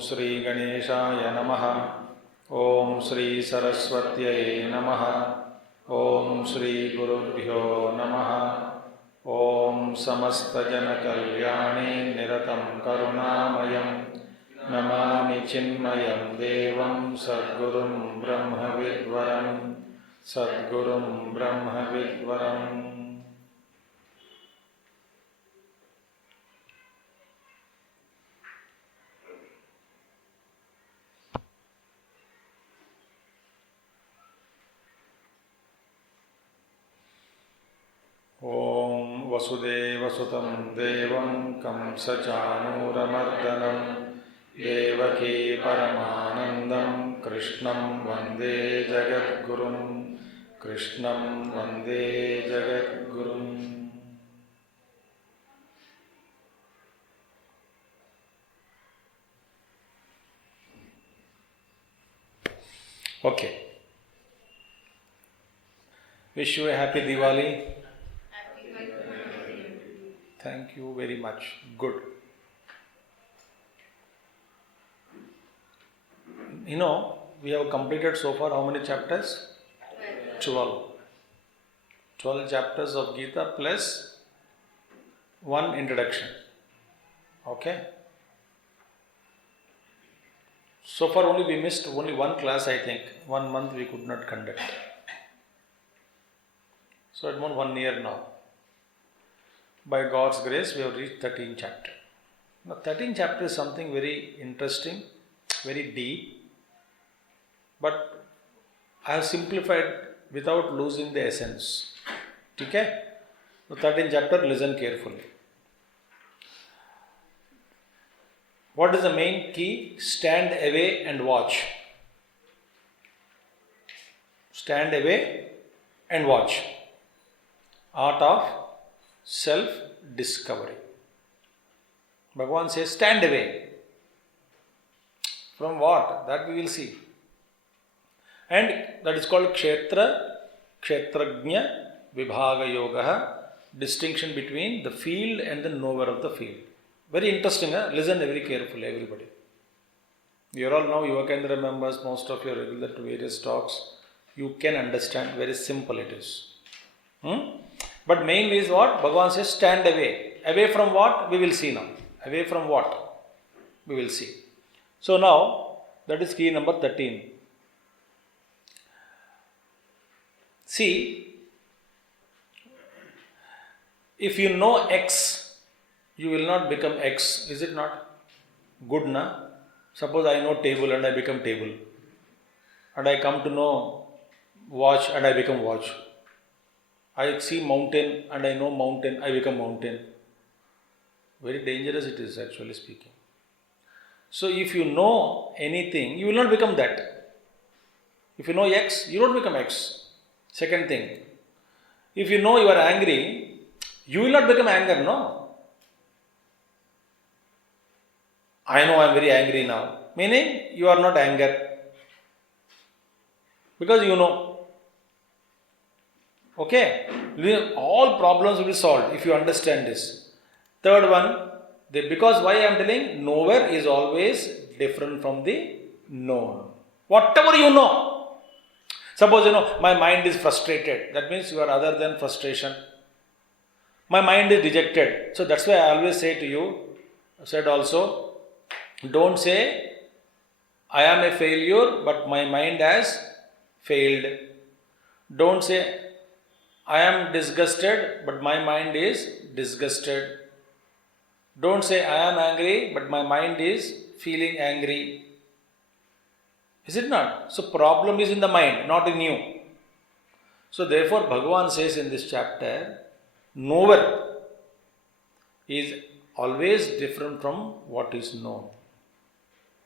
Shri Ganeshaya Namaha. Om Shri Saraswatyai Namaha. Om Shri Gurubhyo Namaha. Om Samasta Jana Kalyani Niratam Karunamayam Namami Chinmayam Devam Sadgurum Brahma Vidvaram Sadgurum Brahma Vidvaram. Om Vasudeva Sutam Devam Kamsachanuramardanam Devaki Paramanandam Krishnam Vande Jagadgurum Krishnam Vande Jagadgurum. Okay. Wish you a happy Diwali. Thank you very much. Good. You know, we have completed so far how many chapters? 12. 12 chapters of Geeta plus one introduction. Okay. So far only we missed only one class, I think. 1 month we could not conduct. So at more 1 year now. By God's grace, we have reached 13th chapter. Now, 13th chapter is something very interesting, very deep, but I have simplified without losing the essence. Okay? The 13th chapter, listen carefully. What is the main key? Stand away and watch. Stand away and watch. Art of self-discovery. Bhagavan says, stand away. From what? That we will see. And that is called Kshetra, Kshetrajna, Vibhaga Yoga, distinction between the field and the knower of the field. Very interesting, huh? Listen very carefully, everybody. You are all now Yuvakendra members, most of you are regular to various talks. You can understand, very simple it is. But mainly is what? Bhagavan says, stand away. Away from what? We will see now. Away from what? We will see. So now, that is key number 13. See, if you know X, you will not become X. Is it not? Good, na? Suppose I know table and I become table. And I come to know watch and I become watch. I see mountain and I know mountain, I become mountain. Very dangerous it is, actually speaking. So if you know anything, you will not become that. If you know X, you don't become X. Second thing, if you know you are angry, you will not become anger, no? I know I am very angry now. Meaning, you are not anger. Because you know. Okay, all problems will be solved if you understand this. Third one, because why I am telling, knower is always different from the known. Whatever you know. Suppose you know, my mind is frustrated. That means you are other than frustration. My mind is dejected. So that's why I always say to you, said also, don't say, I am a failure, but my mind has failed. Don't say, I am disgusted, but my mind is disgusted. Don't say, I am angry, but my mind is feeling angry. Is it not? So, problem is in the mind, not in you. So, therefore, Bhagavan says in this chapter, knower is always different from what is known.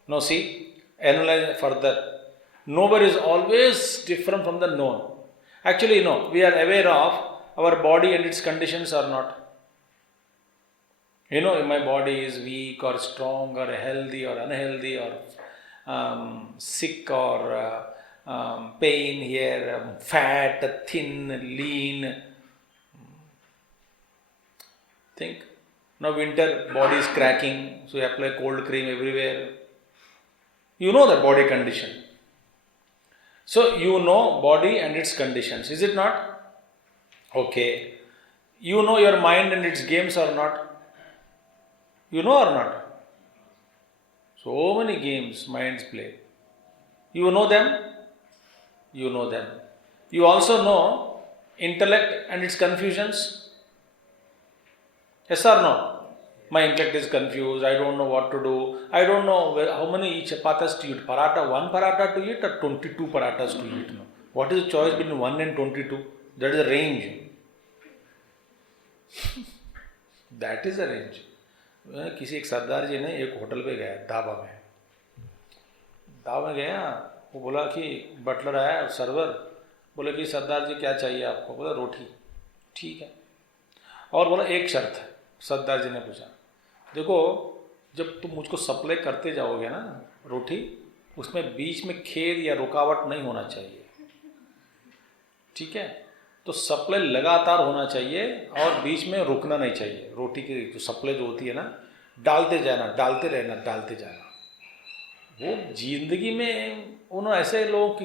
Now, see, analyze further. Knower is always different from the known. Actually, no, we are aware of our body and its conditions are not. You know, if my body is weak or strong or healthy or unhealthy or sick or pain here, fat, thin, lean. Think. Now winter, body is cracking, so you apply cold cream everywhere. You know the body condition. So you know body and its conditions, is it not? Okay. You know your mind and its games or not? You know or not? So many games minds play. You know them? You know them. You also know intellect and its confusions? Yes or no? My intellect is confused. I don't know what to do. I don't know how many each chapatas to eat. Paratha, one paratha to eat or 22 parathas to eat? No. What is the choice between 1 and 22? That is the range. That is the range. किसी एक सरदार जी ने एक hotel पे गया ढाबा में गया, वो बोला कि बटलर आया सर्वर, बोले कि सरदार जी क्या चाहिए आपको? बोला रोटी। ठीक है। और बोला एक शर्त है। सरदार जी ने पूछा, देखो जब तुम मुझको सप्लाई करते जाओगे ना रोटी, उसमें बीच में खेद या रुकावट नहीं होना चाहिए, ठीक है? तो सप्लाई लगातार होना चाहिए और बीच में रुकना नहीं चाहिए। रोटी की जो सप्लाई जो होती है ना, डालते जाना, डालते रहना, डालते जाना। वो जिंदगी में उन्होंने ऐसे लोग कि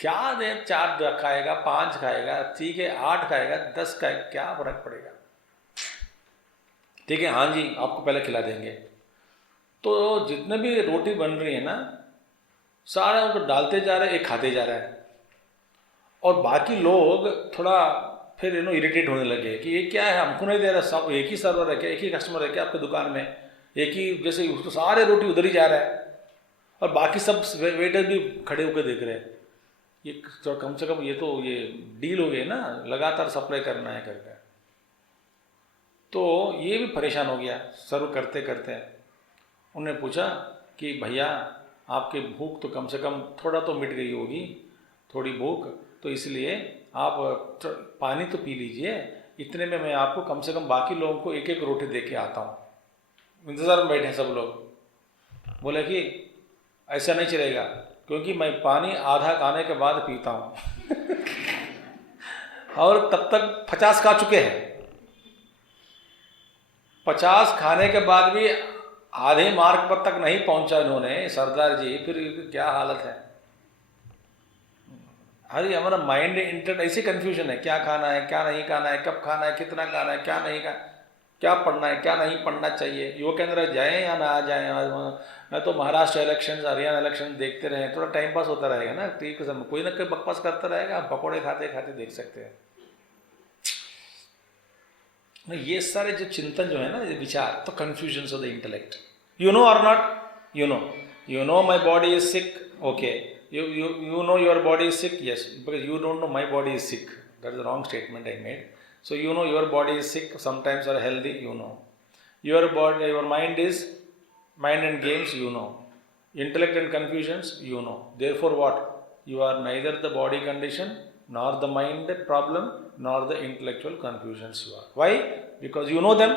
क्या दे, 4 खाएगा, 5 खाएगा, ठीक है, 8 खाएगा, 10 खाएगा, क्या फर्क पड़ेगा? ठीक है, हाँ जी आपको पहले खिला देंगे। तो जितने भी रोटी बन रही है ना, सारा उनको डालते जा रहे हैं, एक खाते जा रहा है। और बाकी लोग थोड़ा फिर इरिटेट होने लगे कि ये क्या है, हमको नहीं दे रहा, सब एक ही सर्वर है क्या, एक ही कस्टमर है क्या आपकी दुकान में, एक ही जैसे उसको सारे रोटी उधर ही जा रहा है और बाकी सब वेटर भी खड़े होकर देख रहे हैं। ये तो कम से कम ये तो ये डील हो गई ना, लगातार सप्लाई करना है करके। तो ये भी परेशान हो गया सर्व करते करते। उन्होंने पूछा कि भैया आपकी भूख तो कम से कम थोड़ा तो मिट गई होगी, थोड़ी भूख, तो इसलिए आप पानी तो पी लीजिए, इतने में मैं आपको कम से कम बाकी लोगों को एक एक रोटी दे के आता हूँ। इंतज़ार में बैठे हैं सब लोग। बोले कि ऐसा नहीं चलेगा, क्योंकि मैं पानी आधा खाने के बाद पीता हूँ और तब तक 50 खा चुके हैं। 50 खाने के बाद भी आधे मार्ग पर तक नहीं पहुंचा इन्होंने, सरदार जी, फिर क्या हालत है? अरे हमारा माइंड इंटरेस्ट ऐसे कंफ्यूजन है, क्या खाना है, क्या नहीं खाना है, कब खाना है, कितना खाना है, क्या नहीं खाना, क्या पढ़ना है, क्या नहीं पढ़ना चाहिए, युवा केंद्र जाएं या ना जाएं। मैं तो महाराष्ट्र इलेक्शन, हरियाणा इलेक्शन देखते रहे, थोड़ा टाइम पास होता रहेगा ना, ठीक है, समय कोई ना कोई बकवास करता रहेगा, आप पकौड़े खाते खाते देख सकते हैं। ये सारे जो चिंतन जो है ना, ये विचार, तो confusion of the intellect. You know or not? You know my body is sick, okay. You know your body is sick? Yes, because you don't know my body is sick. That is the wrong statement I made. So you know your body is sick, sometimes are healthy, you know. Your body, your mind is mind and games, you know. Intellect and confusions, you know. Therefore what? You are neither the body condition, nor the mind problem, nor the intellectual confusions you are. Why? Because you know them.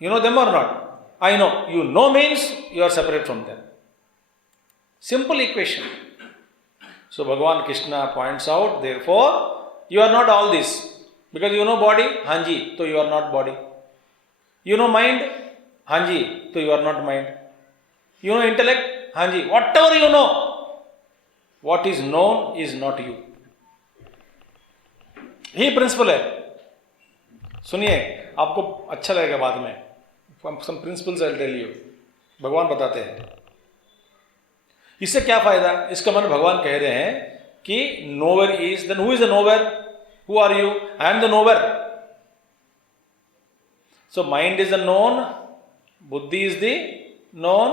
You know them or not? I know. You know means you are separate from them. Simple equation. So Bhagavan Krishna points out, therefore, you are not all this. Because you know body, Hanji, so you are not body. You know mind, Hanji, so you are not mind. You know intellect, Hanji, whatever you know, what is known is not you. यही principal है। सुनिए, आपको अच्छा लगेगा बाद में। Some principles I'll tell you. भगवान बताते हैं। इससे क्या फायदा? इसका मन भगवान कह रहे हैं कि knower is, then who is the knower? Who are you? I am the knower. So mind is the known, buddhi is the known,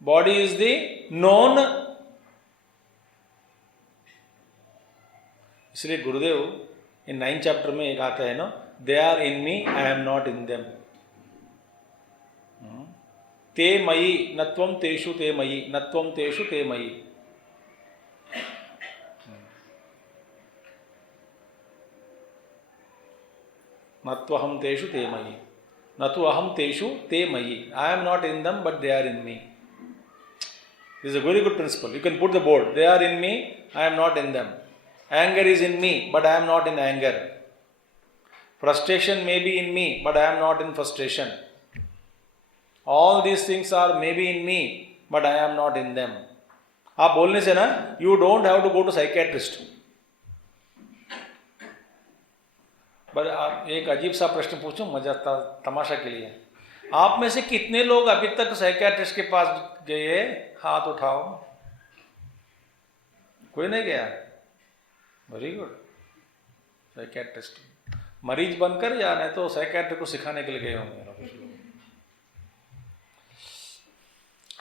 body is the known. इसलिए गुरुदेव इन 9th चैप्टर में एक आता है ना, they are in me, I am not in them. ते मयि नत्वं तेषु ते मयि, नत्वं तेषु ते मयि। नत्वहं तेषु ते मयि, न तु अहं तेषु ते मयि। आई am not in them but they are in me. This is a very good principle. You can put the board, they are in me, I am not in them. Anger is in me but I am not in anger. Frustration may be in me but I am not in frustration. All these things are maybe in me, but I am not in them. आप बोलने से ना, you don't have to go to psychiatrist. But आप एक अजीब सा प्रश्न पूछूं मजा तमाशा के लिए. आप में से कितने लोग अभी तक साइकेट्रिस्ट के पास गए? हाथ उठाओ. कोई नहीं गया? Very good. साइकेट्रिस्ट मरीज बनकर या नहीं तो साइकेट्रिस्ट को सिखाने के लिए गए होंगे ना कुछ लोग.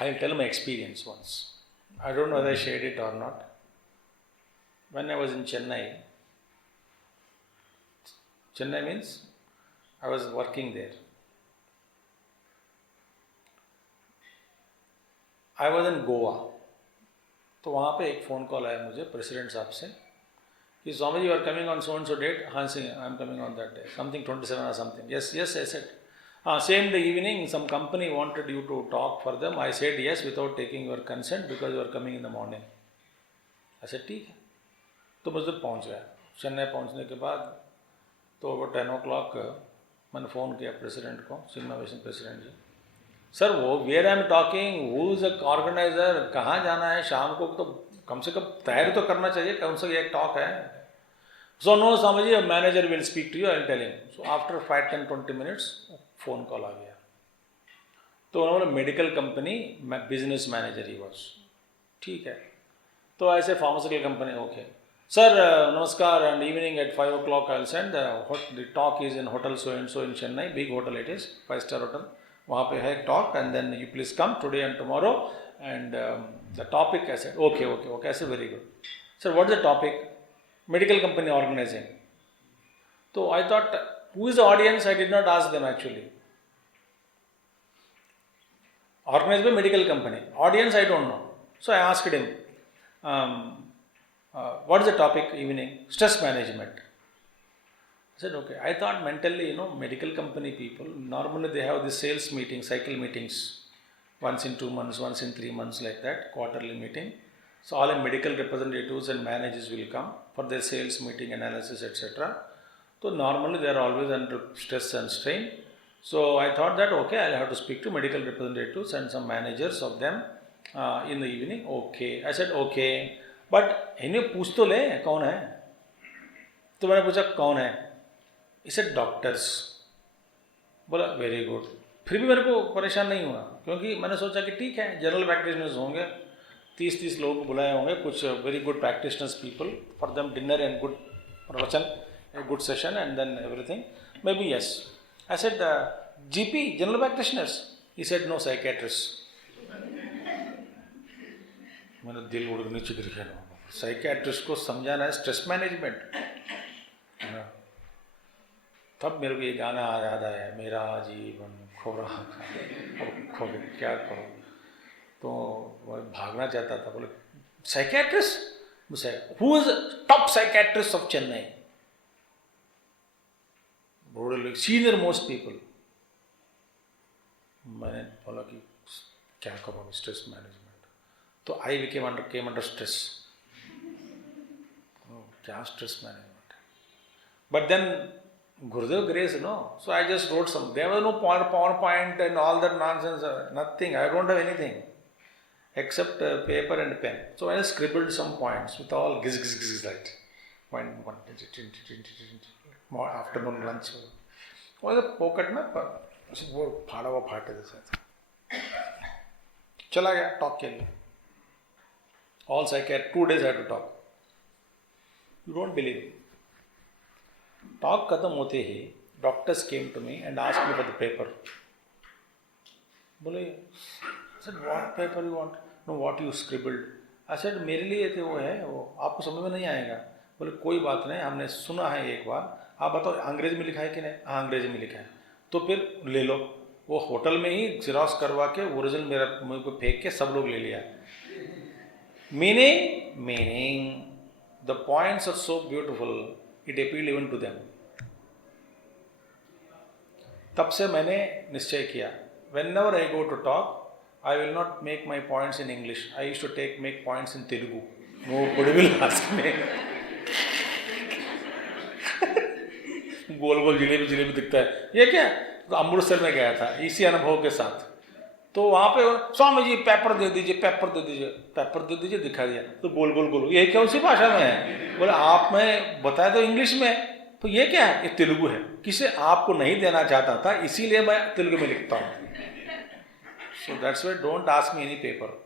I will tell my experience once. I don't know whether I shared it or not. When I was in Chennai means I was working there. I was in Goa. तो वहाँ पे एक फ़ोन कॉल आया मुझे president साहब से कि Swami ji, you are coming on so and so date. हाँ see, I am coming on that day, something 27 or something. Yes, yes, I said. Same day evening, some company wanted you to talk for them. I said yes without taking your consent because you are coming in the morning. I said ठीक है. तो बस पहुँच गया. चेन्नई पहुँचने के बाद तो वो 10 o'clock मैंने फ़ोन किया प्रेसिडेंट को, सिग्मा वेशन प्रेसिडेंट जी. सर वो where I am talking, who is a organizer, कहाँ जाना है शाम को, तो कम से कम तैयारी तो करना चाहिए, कम से कम एक टॉक है. So no Swami ji, manager will speak to you, I will tell him. So after 5-10-20 minutes phone call आ गया. तो उन्होंने मेडिकल कंपनी में बिजनेस मैनेजर ही वॉज. ठीक है. तो ऐसे फार्मास्यूटिकल कंपनी. ओके सर, नमस्कार, and evening at 5 o'clock I will send the talk is in hotel so and so in Chennai, big hotel it is, 5-star hotel. वहाँ पे है talk and then you please come today and tomorrow and the topic. I said okay okay okay. I said very good. Sir what is the topic? Medical company organising. तो I thought who is the audience? I did not ask them actually. Organized by medical company. Audience I don't know. So I asked him, what is the topic evening? Stress management. I said okay. I thought mentally, medical company people, normally they have this sales meeting, cycle meetings, once in 2 months, once in 3 months, like that, quarterly meeting. So all the medical representatives and managers will come for their sales meeting, analysis, etc. So normally they are always under stress and strain. So I thought that okay, I'll have to speak to medical representatives and some managers of them in the evening. Okay, I said okay, but इन्हें पूछ तो ले कौन है. तो मैंने पूछा कौन है. He said doctors. बोला वेरी गुड. फिर भी मेरे को परेशान नहीं हुआ क्योंकि मैंने सोचा कि ठीक है, जनरल प्रैक्टिशनर्स होंगे, 30 लोग बुलाए होंगे, कुछ very good practitioners people, for them dinner and good प्रवचन, a good session and then everything. Maybe yes. I said, GP, general practitioners. He said, no, psychiatrists. मेरा दिल उड़ नीचे गिर गया. साइकियाट्रिस्ट को समझाना है स्ट्रेस मैनेजमेंट. तब मेरे को ये गाना याद आया, मेरा जीवन खो रहा था, खो गया, क्या करो. तो भागना चाहता था. बोले psychiatrist, who is top psychiatrist of Chennai? Senior most people. मैंने बोला कि क्या करो स्ट्रेस मैनेजमेंट. तो आई केम अंडर स्ट्रेस. क्या stress management. But then Gurudev grace, so I just wrote some. There was no PowerPoint and all that nonsense, nothing. I don't have anything except paper and pen. So I scribbled some points with all giz right. More afternoon lunch. और the pocket में वो फाड़ा हुआ फाटे जैसा था. चला गया टॉक के लिए. All psychiatric 2 days I had to talk. You don't believe. Talk खत्म होते ही doctors came to me and asked me for the paper. बोले sir what paper you want? No what you scribbled. I said मेरे लिए थे वो है, वो आपको समझ में नहीं आएगा. बोले कोई बात नहीं, हमने सुना है एक बार, आप बताओ अंग्रेजी में लिखा है कि नहीं? हाँ अंग्रेजी में लिखा है. तो फिर ले लो. वो होटल में ही जेरॉक्स करवा के ओरिजिनल मेरा मुझे को फेंक के सब लोग ले लिया. Meaning the points are so beautiful, it appealed even to them. तब से मैंने निश्चय किया, whenever I go to talk, I will not make my points in English. I used to make points in Telugu. Nobody will ask me. गोल गोल जिलेबी दिखता है, ये क्या? तो अमृतसर में गया था इसी अनुभव के साथ. तो वहाँ पे स्वामी जी पेपर दे दीजिए, पेपर दे दीजिए, पेपर दे दीजिए, दिखा दिया, तो गोल गोल गोल, ये कौन सी भाषा में है? बोले आप में बताया तो इंग्लिश में, तो ये क्या है? ये तेलुगु है, किसे आपको नहीं देना चाहता था, इसीलिए मैं तेलुगु में लिखता हूँ. So that's why don't ask me any paper.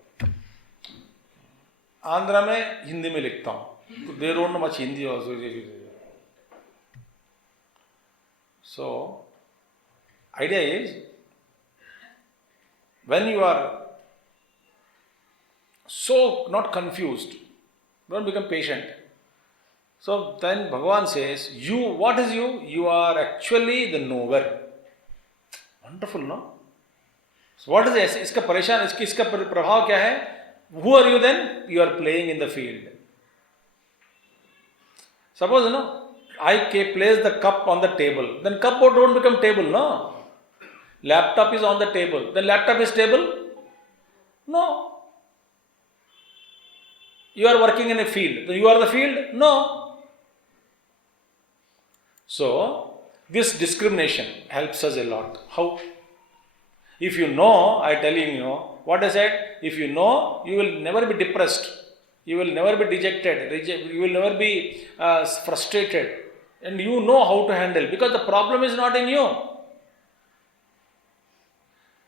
Andhra में हिंदी में लिखता हूँ, तो they don't know much Hindi also. So idea is, when you are so not confused, don't become patient. So then Bhagavan says, you, what is you? You are actually the knower. Wonderful, no? So what is this? इसका परेशान, इसका प्रभाव क्या है? Who are you then? You are playing in the field. Suppose, no, I place the cup on the table, then cup don't become table, no? Laptop is on the table, then laptop is table? No. You are working in a field, then you are the field? No. So, this discrimination helps us a lot. How? If you know, I tell you, what I said, if you know, you will never be depressed, you will never be dejected, you will never be frustrated, and you know how to handle, because the problem is not in you.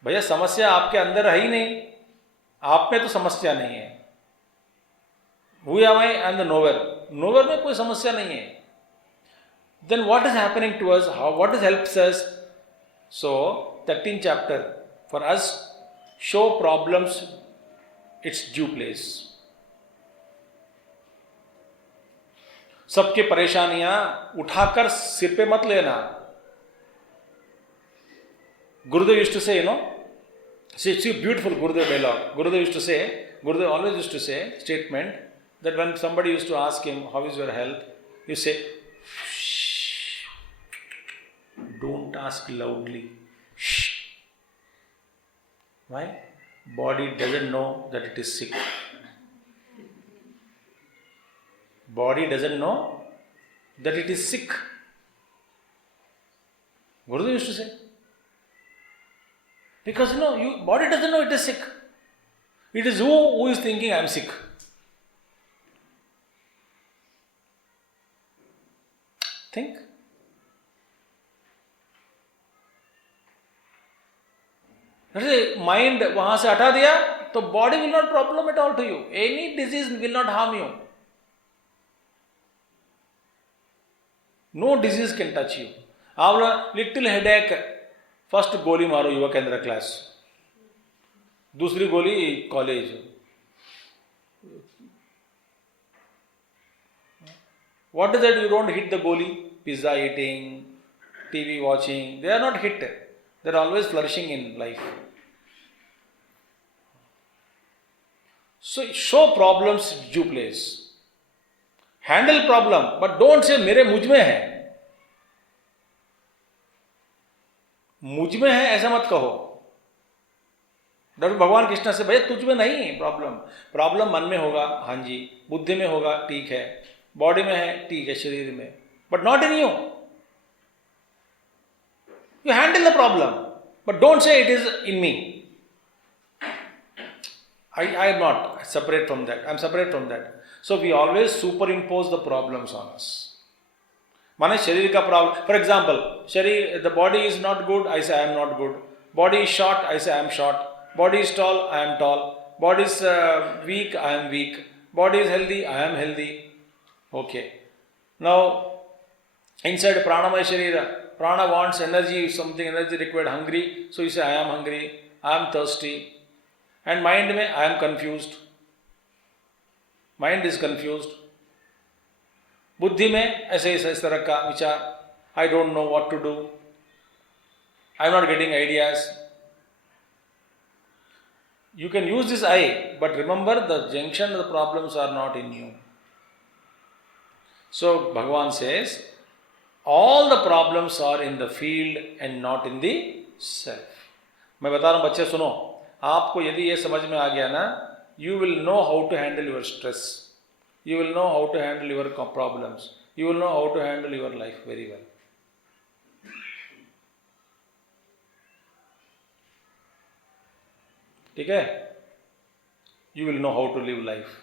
भैया समस्या आपके अंदर है ही नहीं, आप में तो समस्या नहीं है. Who am I? I am the knower. Knower में कोई समस्या नहीं है. Then what is happening to us? What helps us? So 13th chapter, for us, show problems its due place. सबके परेशानियां उठाकर सिर पे मत लेना. Gurudev used to say, see beautiful Gurudev dialogue. Gurudev always used to say statement that when somebody used to ask him, how is your health? You say, shh, don't ask loudly. Shh. Why? Body doesn't know that it is sick. Body doesn't know that it is sick. Gurudev used to say. Because body doesn't know it is sick. It is who is thinking I am sick. Think. Mind वहां से हटा दिया तो body will not problem at all to you. Any disease will not harm you. No disease can touch you. आप little headache, first गोली मारो युवा केंद्र क्लास, दूसरी गोली college. What is that? You don't hit the goli? Pizza eating, TV watching, they are not hit. They are always flourishing in life. So show problems due place. Handle problem, but don't say मेरे मुझ में है. मुझ में है ऐसा मत कहो. डॉक्टर भगवान कृष्ण से, भैया तुझ में नहीं प्रॉब्लम मन में होगा, हाँ जी, बुद्धि में होगा, ठीक है, बॉडी में है, ठीक है, शरीर में, but not in you. You handle the problem, but don't say it is in me. I am not separate from that. I am separate from that. So we always superimpose the problems on us. माने शरीर का problem, for example, sharira, the body is not good, I say I am not good. Body is short, I say I am short. Body is tall, I am tall. Body is weak, I am weak. Body is healthy, I am healthy. Okay. Now inside pranamaya sharira, prana wants energy, something energy required, hungry, so you say I am hungry, I am thirsty. And mind में I am confused, mind is confused. बुद्धि में ऐसे इस तरह का विचार, I don't know what to do, I am not getting ideas. You can use this I, but remember the junction of the problems are not in you. So Bhagavan says, all the problems are in the field and not in the self. मैं बता रहा हूँ बच्चे सुनो, आपको यदि ये समझ में आ गया ना, you will know how to handle your stress, you will know how to handle your problems, you will know how to handle your life very well. ठीक है? You will know how to live life.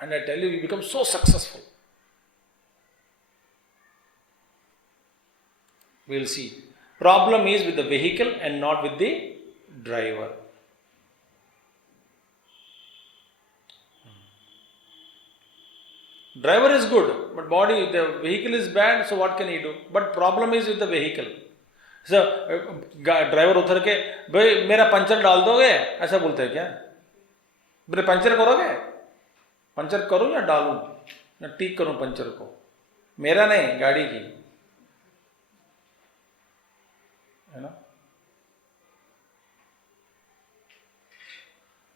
And I tell you, you become so successful. We will see. Problem is with the vehicle and not with the driver. Driver is good, but the vehicle is bad, so what can he do? But problem is with the vehicle. So, driver उतर के भाई मेरा puncture डाल दोगे, ऐसा बोलते हैं क्या? मेरे पंचर करोगे? पंचर करूं या डालूं या ठीक करूं पंचर को? मेरा नहीं, गाड़ी की, है ना?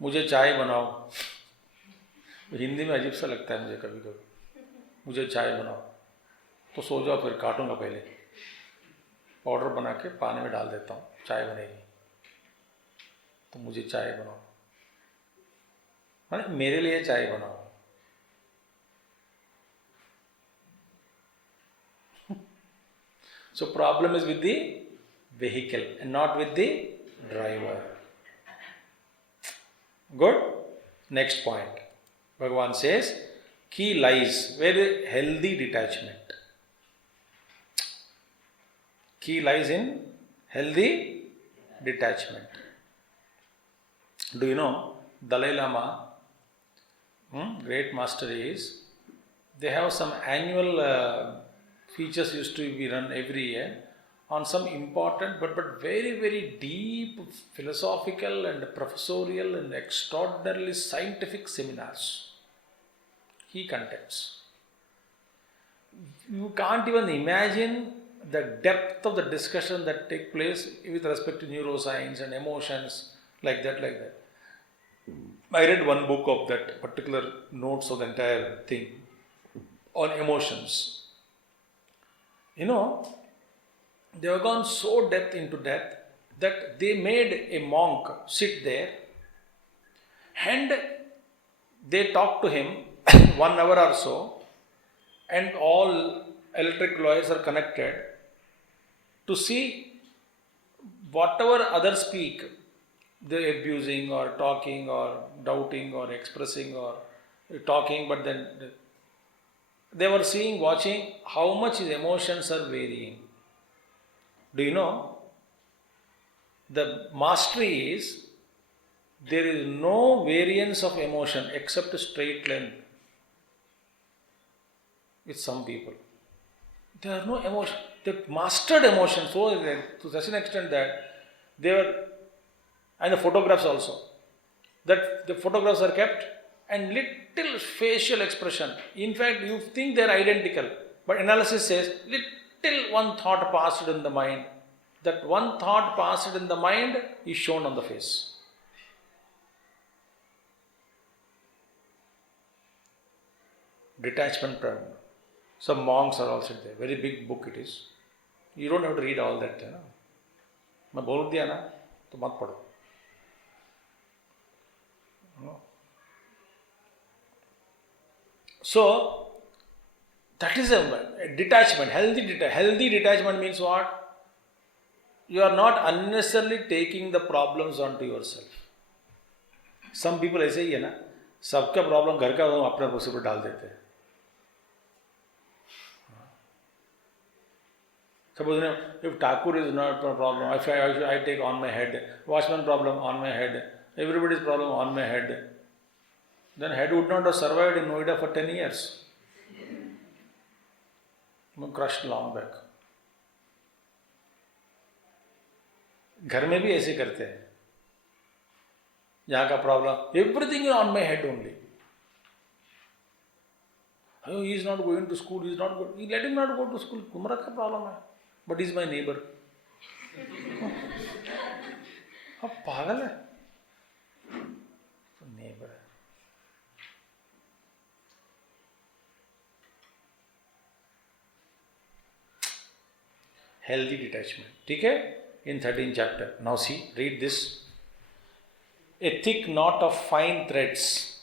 मुझे चाय बनाओ, हिंदी में अजीब सा लगता है मुझे कभी कभी, मुझे चाय बनाओ, तो सो जाओ, फिर काटूंगा पहले, पाउडर बना के पानी में डाल देता हूँ, चाय बनेगी, तो मुझे चाय बनाओ, माने मेरे लिए चाय बनाओ. So problem is with the vehicle and not with the driver. Good? Next point. Bhagavan says, key lies where the healthy detachment. Key lies in healthy detachment. Do you know Dalai Lama, great master is, they have some annual features used to be run every year on some important but very, very deep philosophical and professorial and extraordinarily scientific seminars he conducts. You can't even imagine the depth of the discussion that take place with respect to neuroscience and emotions, like that. I read one book of that particular notes of the entire thing on emotions. You know, they have gone so depth into that that they made a monk sit there and they talked to him 1 hour or so, and all electric wires are connected to see whatever others speak, they abusing or talking or doubting or expressing or talking, but then they were watching how much his emotions are varying. Do you know? The mastery is there is no variance of emotion except a straight line with some people. There are no emotion. They mastered emotion so to such an extent that they were, and the photographs also, that the photographs are kept and little facial expression. In fact, you think they are identical, but analysis says little one thought passed in the mind. That one thought passed in the mind is shown on the face. Detachment problem. Some monks are also there. Very big book it is. You don't have to read all that. मैं बोल दिया ना तो मत पढ़ो. So that is a detachment. Healthy detachment means what? You are not unnecessarily taking the problems onto yourself. Some people ऐसे ही है ना, सबका प्रॉब्लम घर का अपने उसी पर डाल देते हैं. Suppose if Thakur is not a problem, if I take on my head, watchman problem on my head, everybody's problem on my head, then head would not have survived in Noida for 10 years. Crushed long back. घर में भी ऐसे करते हैं. यहाँ का problem, everything is on my head only. Oh, he is not going to school, he is not going. Let him not go to school. तुम्हारा क्या प्रॉब्लम है? But he is my neighbor. अब पागल है. Neighbor. Healthy detachment. ठीक है? In 13th chapter. Now see, read this. A thick knot of fine threads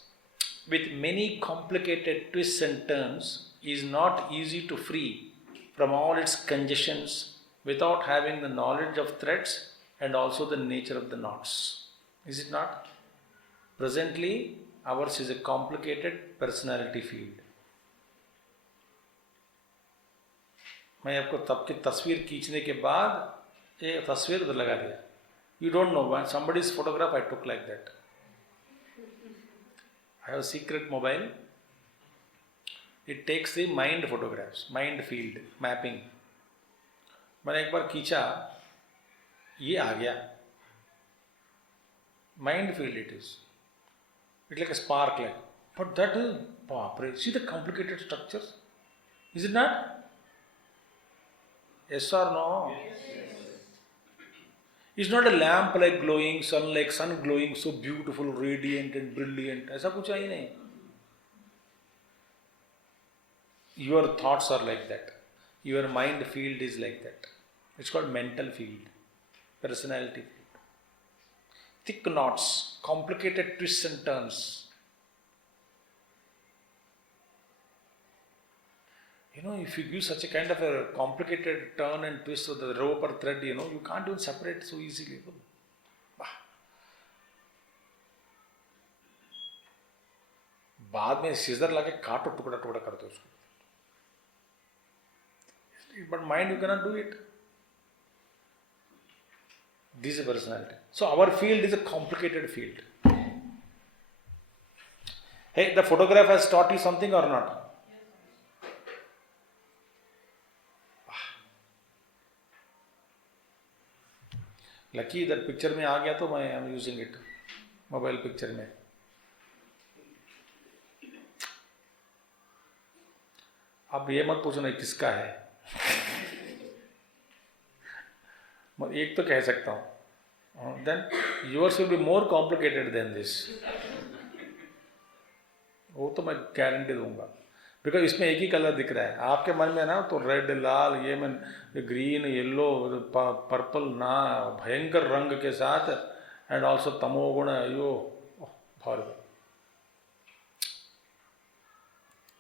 with many complicated twists and turns is not easy to free from all its congestions without having the knowledge of threads and also the nature of the knots. Is it not? Presently, ours is a complicated personality field. मैं आपको तब की तस्वीर खींचने के बाद ये तस्वीर उधर लगा दिया. You don't know when somebody's photograph I took like that. I have a secret mobile. It takes the mind photographs, mind field mapping. मैंने एक बार खींचा, ये आ गया. Mind field it is. It's like a spark like. But that is, see the complicated structures? Is it not? Yes or no? It's not a lamp like glowing, sun glowing, so beautiful, radiant and brilliant. ऐसा कुछ है ही नहीं. Your thoughts are like that. Your mind field is like that. It's called mental field, personality field. Thick knots, complicated twists and turns. If you give such a kind of a complicated turn and twist with the rope or thread, you can't even separate so easily. बाद में scissor लाके काटो टुकड़ा टुकड़ा कर दो उसको. But mind you cannot do it. This is a personality. So our field is a complicated field. Hey, the photograph has taught you something or not? Lucky इधर पिक्चर में आ गया तो मैं I am using it mobile picture में. अब ये मत पूछना किसका है. एक तो कह सकता हूँ. Then yours will be more complicated than this. वो तो मैं गारंटी दूंगा. बिकॉज इसमें एक ही कलर दिख रहा है. आपके मन में ना तो रेड, लाल, ये में ग्रीन, येलो, पर्पल ना भयंकर रंग के साथ and also tamoguna. Yo horrible.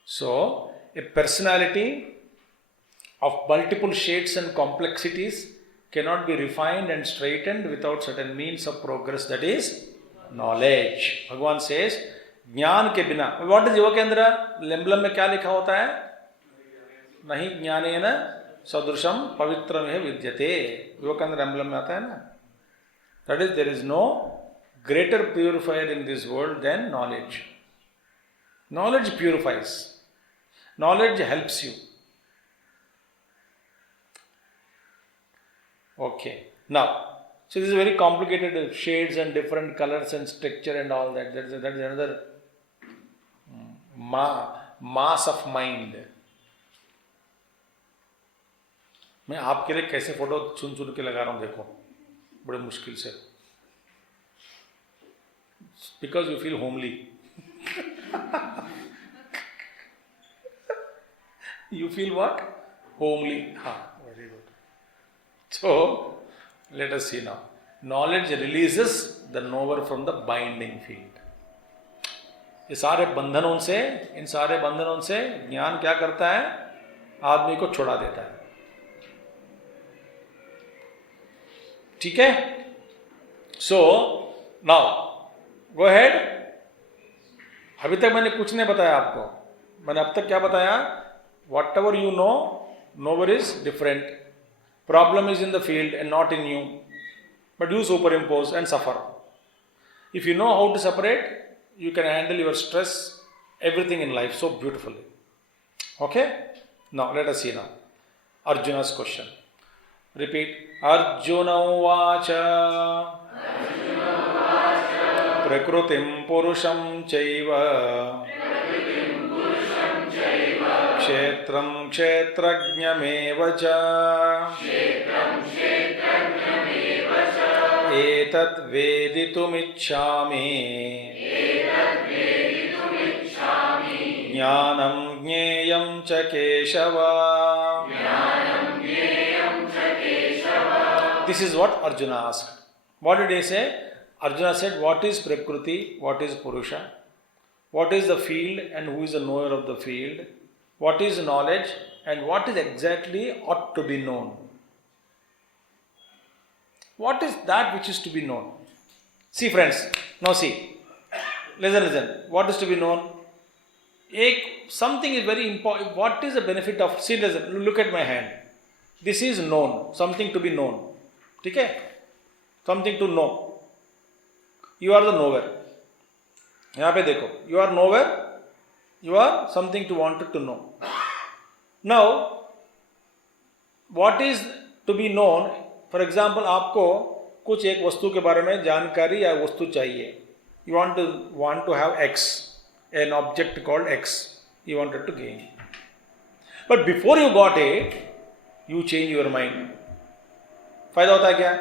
So a personality of multiple shades and complexities cannot be refined and straightened without certain means of progress, that is knowledge. Bhagavan says ज्ञान के बिना. व्हाट इज योग केंद्र एम्बलम में क्या लिखा होता है? नहीं ज्ञानेन सदृशम पवित्रमेव विद्यते. योग केंद्र एम्बलम में आता है ना. That is there is no greater purifier in this world than knowledge. Knowledge purifies. Knowledge helps you. Okay, now, so this is very complicated shades and different colors and structure and all that. That is another mass of mind. मैं आपके लिए कैसे photo चुन चुन के लगा रहा हूँ देखो, बड़े मुश्किल से. Because you feel homely. You feel what? Homely. हाँ, very good. So, let us see now. Knowledge releases the knower from the binding field. ये सारे बंधनों से, इन सारे बंधनों से ज्ञान क्या करता है? आदमी को छुड़ा देता है. ठीक है? So, now, go ahead. अभी तक मैंने कुछ नहीं बताया आपको. मैंने अब तक क्या बताया? Whatever you know, knower is different. Problem is in the field and not in you. But you superimpose and suffer. If you know how to separate, you can handle your stress, everything in life so beautifully. Okay? Now let us see now. Arjuna's question. Repeat. Arjuna uvacha prakritim purusham chaiva क्षेत्रं क्षेत्रज्ञमेव च एतद् वेदितुमिच्छामि ज्ञानं ज्ञेयं च Keshav. This is what Arjuna asked. What did he say? Arjuna said, what is Prakriti, what is Purusha, what is the field and who is the knower of the field, what is knowledge and what is exactly ought to be known. What is that which is to be known? See friends, now see. Listen. What is to be known? Something is very important. What is the benefit of? See, listen. Look at my hand. This is known. Something to be known. Okay? Something to know. You are the knower. यहाँ पे देखो. You are knower. You are something to wanted to know. Now, what is to be known? For example, आपको कुछ एक वस्तु के बारे में जानकारी या वस्तु चाहिए. You want to have X, an object called X. You wanted to gain. But before you got it, you change your mind. फायदा होता है क्या?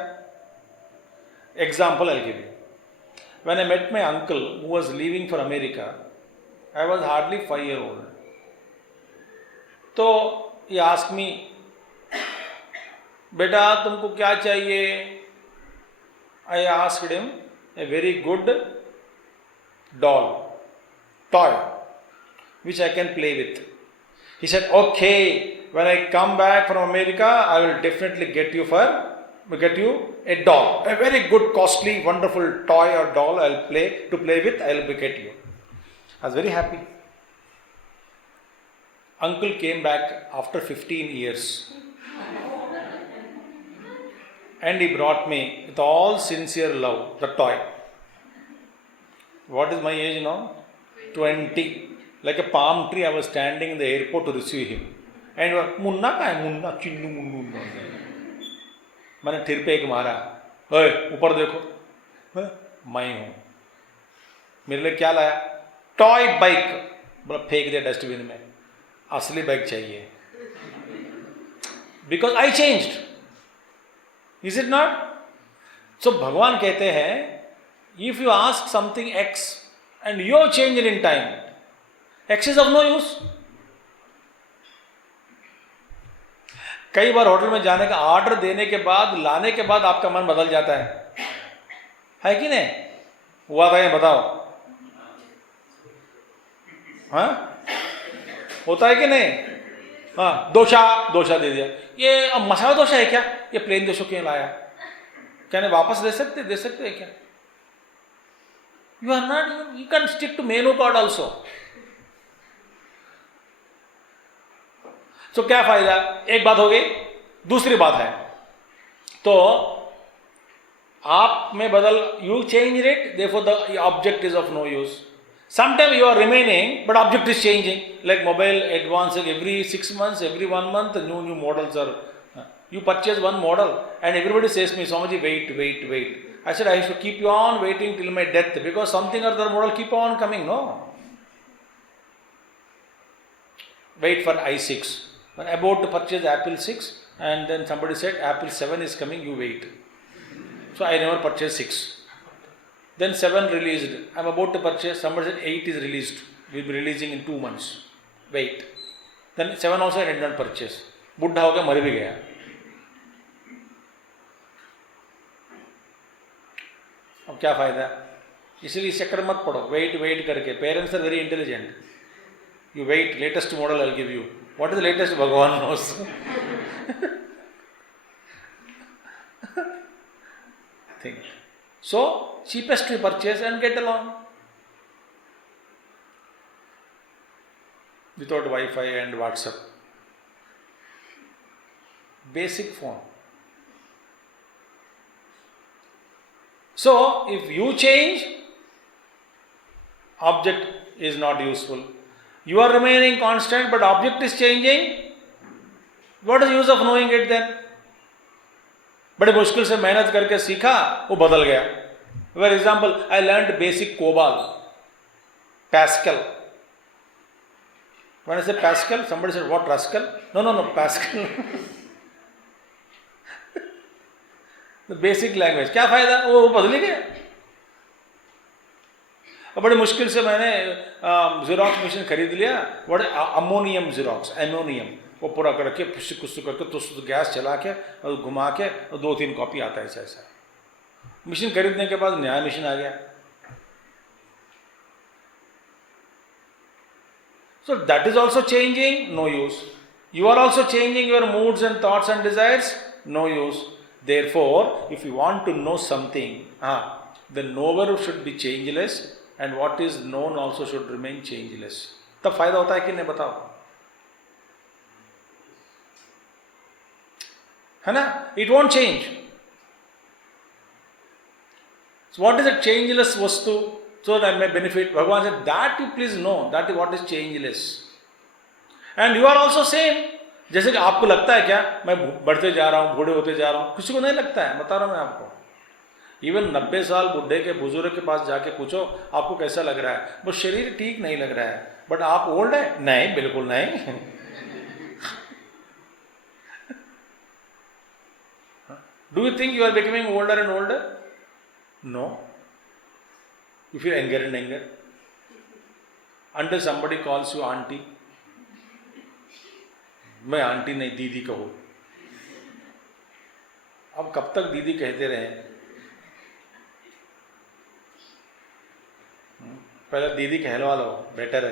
Example I'll give you. When I met my uncle who was leaving for America, I was hardly 5 years old. So he asked me, बेटा तुमको क्या चाहिए? I asked him a very good toy, which I can play with. He said, okay, when I come back from America, I will definitely get you a doll, a very good, costly, wonderful toy or doll I'll play with, I'll get you. I was very happy. Uncle came back after 15 years. And he brought me with all sincere love the toy. What is my age now? 20. Like a palm tree, I was standing in the airport to receive him. And he was, Munna ka hai? Munna, chinnu munnu. मैंने ठिरपे एक मारा. ओए, ऊपर देखो. मैं हूँ. मेरे लिए क्या लाया? Toy bike. बोला फेंक दिया डस्टबिन में. असली बाइक चाहिए. Because I changed. Is it not? So भगवान कहते हैं, if you ask something X and you change it in time, X is of no use. कई बार होटल में जाने का ऑर्डर देने के बाद, लाने के बाद आपका मन बदल जाता है कि नहीं? हुआ था ये बताओ. हाँ, होता है कि नहीं? हाँ, डोसा दे दिया. ये अब मसाला डोसा है क्या? ये प्लेन डोसा क्यों लाया? क्या वापस दे सकते हैं क्या? You can stick to menu card also. So क्या फायदा? एक बात हो गई. दूसरी बात है तो आप में बदल, you change it, therefore the object is of no use. Sometimes you are remaining, but object is changing. Like mobile advancing every 6 months, every 1 month, new models are. You purchase one model, and everybody says to me, Swamiji, wait. I said, I should keep you on waiting till my death, because something or other model keep on coming, no? Wait for i6. When I'm about to purchase Apple 6, and then somebody said, Apple 7 is coming, you wait. So I never purchased 6. Then 7 released. I'm about to purchase, somebody said 8 is released. We'll be releasing in 2 months. Wait. Then 7 also I did not purchase. बुढ़ा हो गया, मर भी गया. अब क्या फायदा? इसलिए इस चक्कर मत पड़ो. वेट करके. Parents are very intelligent. You wait, latest model I'll give you. What is the latest? Bhagavan knows. Think. So, cheapest we purchase and get along. Without Wi-Fi and WhatsApp. Basic phone. So, if you change, object is not useful. You are remaining constant, but object is changing. What is the use of knowing it then? बड़े मुश्किल से मेहनत करके सीखा, वो बदल गया. For example, I learned basic COBOL, Pascal. When I say Pascal, somebody said, what, Rascal? No, Pascal. The basic language. क्या फायदा? वो बदल गया. और बड़ी मुश्किल से मैंने ज़ेरॉक्स मशीन खरीद लिया. बड़े अमोनियम ज़ेरॉक्स, वो पूरा करके कुछ करके तो गैस चला के और घुमा के 2-3 कॉपी आता है ऐसा. मशीन खरीदने के बाद नया मशीन आ गया. So that is also changing, no use. You are also changing your moods and thoughts and desires, no use. Therefore, if you want to know something, the knower should be changeless, and what is known also should remain changeless. तब फायदा होता है कि नहीं बताओ, है ना? It won't change. So what is a changeless vastu so that I may benefit? Bhagavan said that you please know that is what is changeless. And you are also same. जैसे कि आपको लगता है क्या मैं बढ़ते जा रहा हूँ, बूढ़े होते जा रहा हूँ? किसी को नहीं लगता है, बता रहा हूँ मैं आपको. इवन 90 साल बुढ़े के बुजुर्ग के पास जाके पूछो आपको कैसा लग रहा है, वो शरीर ठीक नहीं लग रहा है, बट आप ओल्ड है? नहीं, बिल्कुल नहीं. Do you think you are becoming older and older? No. You feel anger and anger until somebody calls you auntie. मैं आंटी नहीं दीदी कहो. अब कब तक दीदी कहते रहे? पहले दीदी कहलवा लो, बेटर है,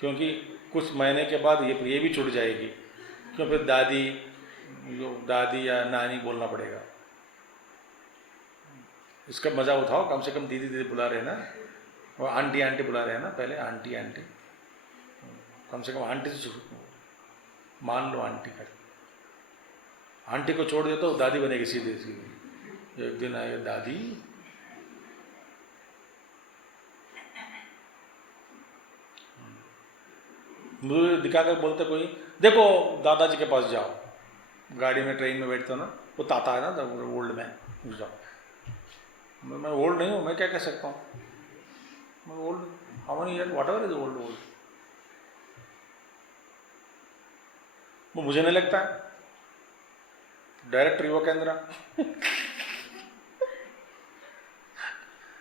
क्योंकि कुछ महीने के बाद ये भी छूट जाएगी, क्यों फिर दादी या नानी बोलना पड़ेगा. इसका मजा उठाओ, कम से कम दीदी दीदी बुला रहे हैं ना, और आंटी आंटी बुला रहे हैं ना, पहले आंटी आंटी, कम से कम आंटी से मान लो. आंटी कर, आंटी को छोड़ दे तो दादी बनेगी सीधे सीधे. एक दिन आए दादी, मुझे दिखाकर बोलते कोई, देखो दादाजी के पास जाओ, गाड़ी में ट्रेन में बैठते हो ना, वो ताता है ना ओल्ड मैन, जाओ. मैं ओल्ड नहीं हूँ, मैं क्या कह सकता हूँ, मैं old how many year what ever is old. वो मुझे नहीं लगता है. डायरेक्टर युवा केंद्र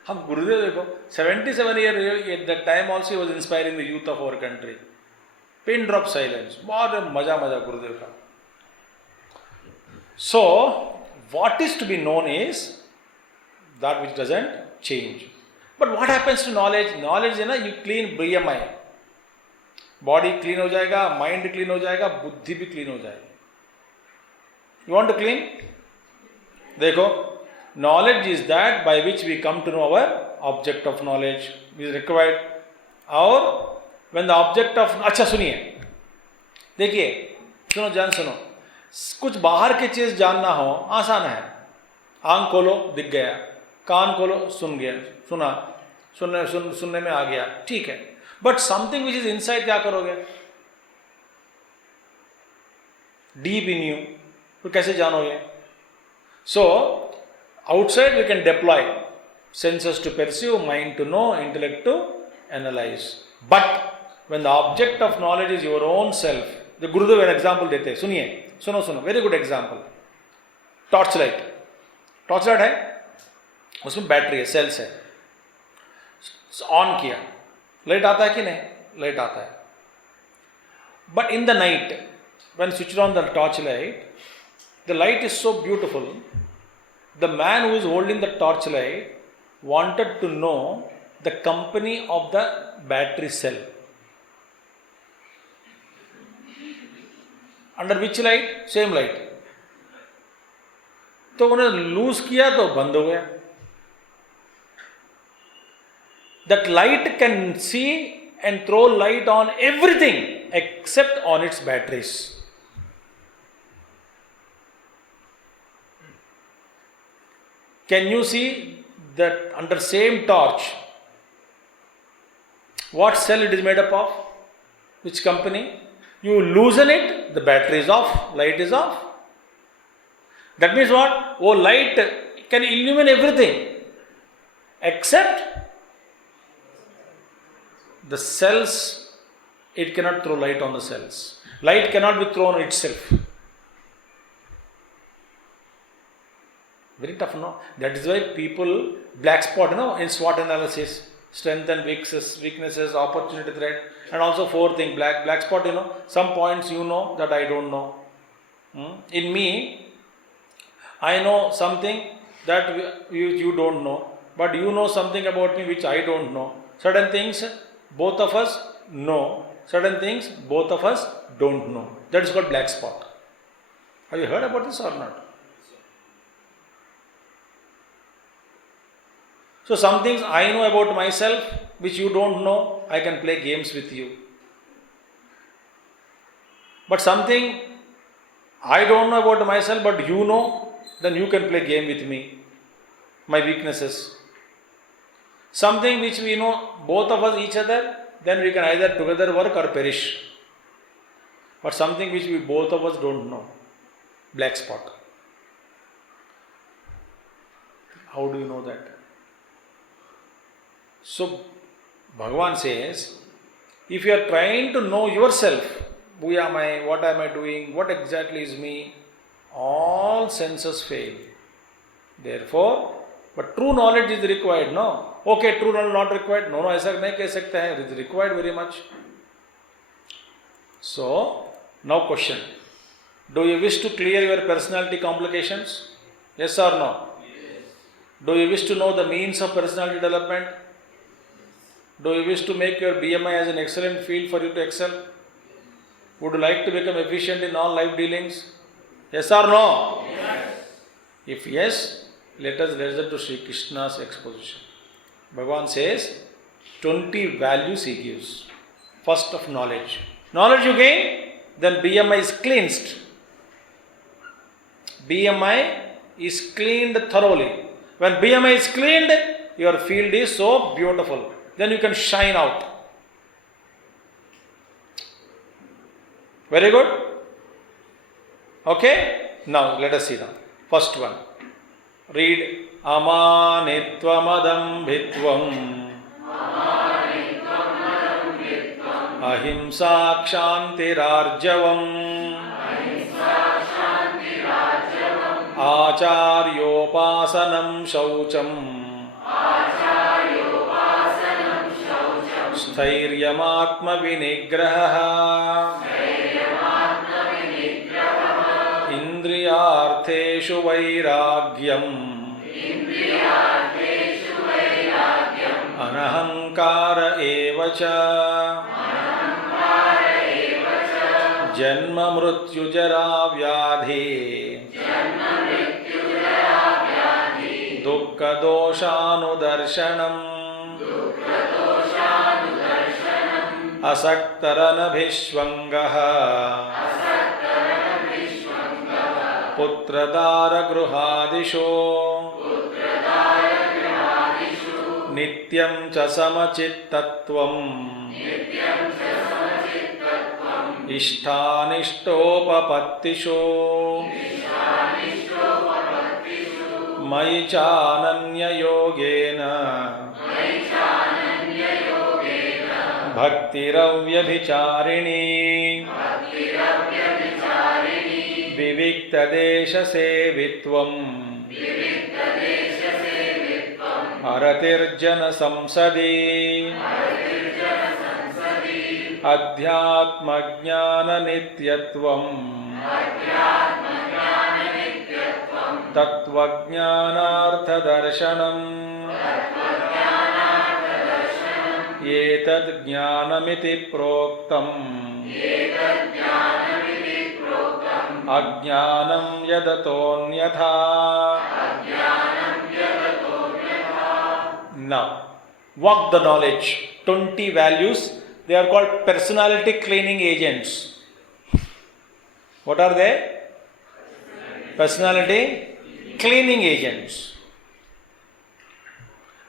हम गुरुदेव देखो 77 year at that time also was inspiring the youth of our country. Pin drop silence, बहुत मजा गुरुदेव का. सो what is to be known is that which doesn't change. But what happens to knowledge? Knowledge है ना, you clean BMI, body clean हो जाएगा, mind clean हो जाएगा, बुद्धि भी क्लीन हो जाएगी. You want to clean? देखो, knowledge is that by which we come to know our object of knowledge is required. और व्हेन द ऑब्जेक्ट ऑफ, अच्छा सुनिए, देखिए, सुनो जान सुनो, कुछ बाहर की चीज जानना हो आसान है. आंख खोलो दिख गया, कान खोलो सुन गया, सुनने में आ गया, ठीक है. But something which is inside क्या करोगे? डीप इन यू, तो कैसे जानोगे? So outside we can deploy senses to perceive, mind to know, intellect to analyse. But when the object of knowledge is your own self, the Gurudev an example देते हैं, सुनिए, सुनो, very good example. Torch light है, उसमें battery है, sales है, on किया, light आता है कि नहीं? लाइट आता है. But in the night when switch on the torch light, the light is so beautiful. The man who is holding the torch light wanted to know the company of the battery cell. Under which light? Same light. तो उन्हें loose किया तो बंद हो गया. That light can see and throw light on everything except on its batteries. Can you see that under same torch, what cell it is made up of? Which company? You loosen it, the battery is off, light is off. That means what? Oh, light can illumine everything except the cells. It cannot throw light on the cells. Light cannot be thrown itself. Very tough, no? That is why people, black spot, in SWOT analysis, strength and weaknesses, opportunity, threat, and also 4 things, black spot, some points you know that I don't know. In me, I know something that you don't know, but you know something about me which I don't know. Certain things both of us know, certain things both of us don't know. That is called black spot. Have you heard about this or not? So some things I know about myself which you don't know, I can play games with you. But something I don't know about myself, but you know, then you can play game with me. My weaknesses. Something which we know, both of us, each other, then we can either together work or perish. But something which we both of us don't know. Black spot. How do you know that? So, Bhagavan says, if you are trying to know yourself, who am I, what am I doing, what exactly is me, all senses fail. Therefore, but true knowledge is required, no? Okay, true knowledge not required. No, ऐसा नहीं कह सकते हैं. It is required very much. So, now question. Do you wish to clear your personality complications? Yes or no? Yes. Do you wish to know the means of personality development? Do you wish to make your BMI as an excellent field for you to excel? Would you like to become efficient in all life dealings? Yes or no? Yes. If yes, let us listen to Sri Krishna's exposition. Bhagavan says, 20 values he gives. First of knowledge. Knowledge you gain, then BMI is cleansed. BMI is cleaned thoroughly. When BMI is cleaned, your field is so beautiful. Then you can shine out. Very good? Okay? Now let us see now. First one. Read. Amanitvam adambhitvam ahimsa kshantirarjavam acharyopasanam shaucham स्थैर्यमात्म विनिग्रहः इंद्रियार्थेषु वैराग्यम् अनहंकार एव च जन्म मृत्यु जरा व्याधि दुःख दोषानुदर्शनम् असक्तरनभिष्वङ्गः पुत्रदारगृहादिषु नित्यं च समचित्तत्वम् इष्टानिष्टोपपत्तिषु मयि चानन्ययोगेन भक्तिरव्यभिचारिणी विविक्तदेशसेवित्वम् अरतिर्जनसंसदि अध्यात्मज्ञाननित्यत्वम् तत्त्वज्ञानार्थदर्शनम् एतद् ज्ञानमिति प्रोक्तम् अज्ञानं यदतोऽन्यथा. Now, walk the knowledge. 20 values. They are called personality cleaning agents. What are they? Personality cleaning agents.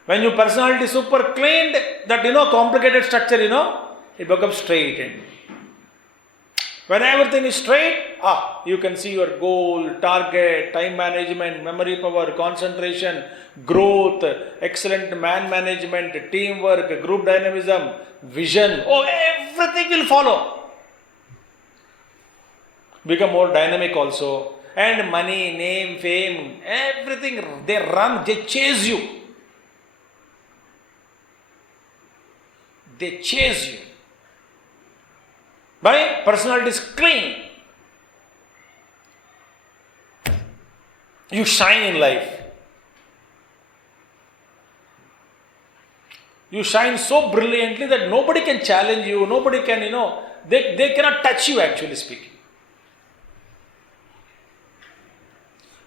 When your personality is super cleaned, that complicated structure, it becomes straightened. When everything is straight, you can see your goal, target, time management, memory power, concentration, growth, excellent man management, teamwork, group dynamism, vision. Everything will follow. Become more dynamic also. And money, name, fame, everything, they run, they chase you. They chase you. Why? Personality is clean. You shine in life. You shine so brilliantly that nobody can challenge you, nobody can, they cannot touch you, actually speaking.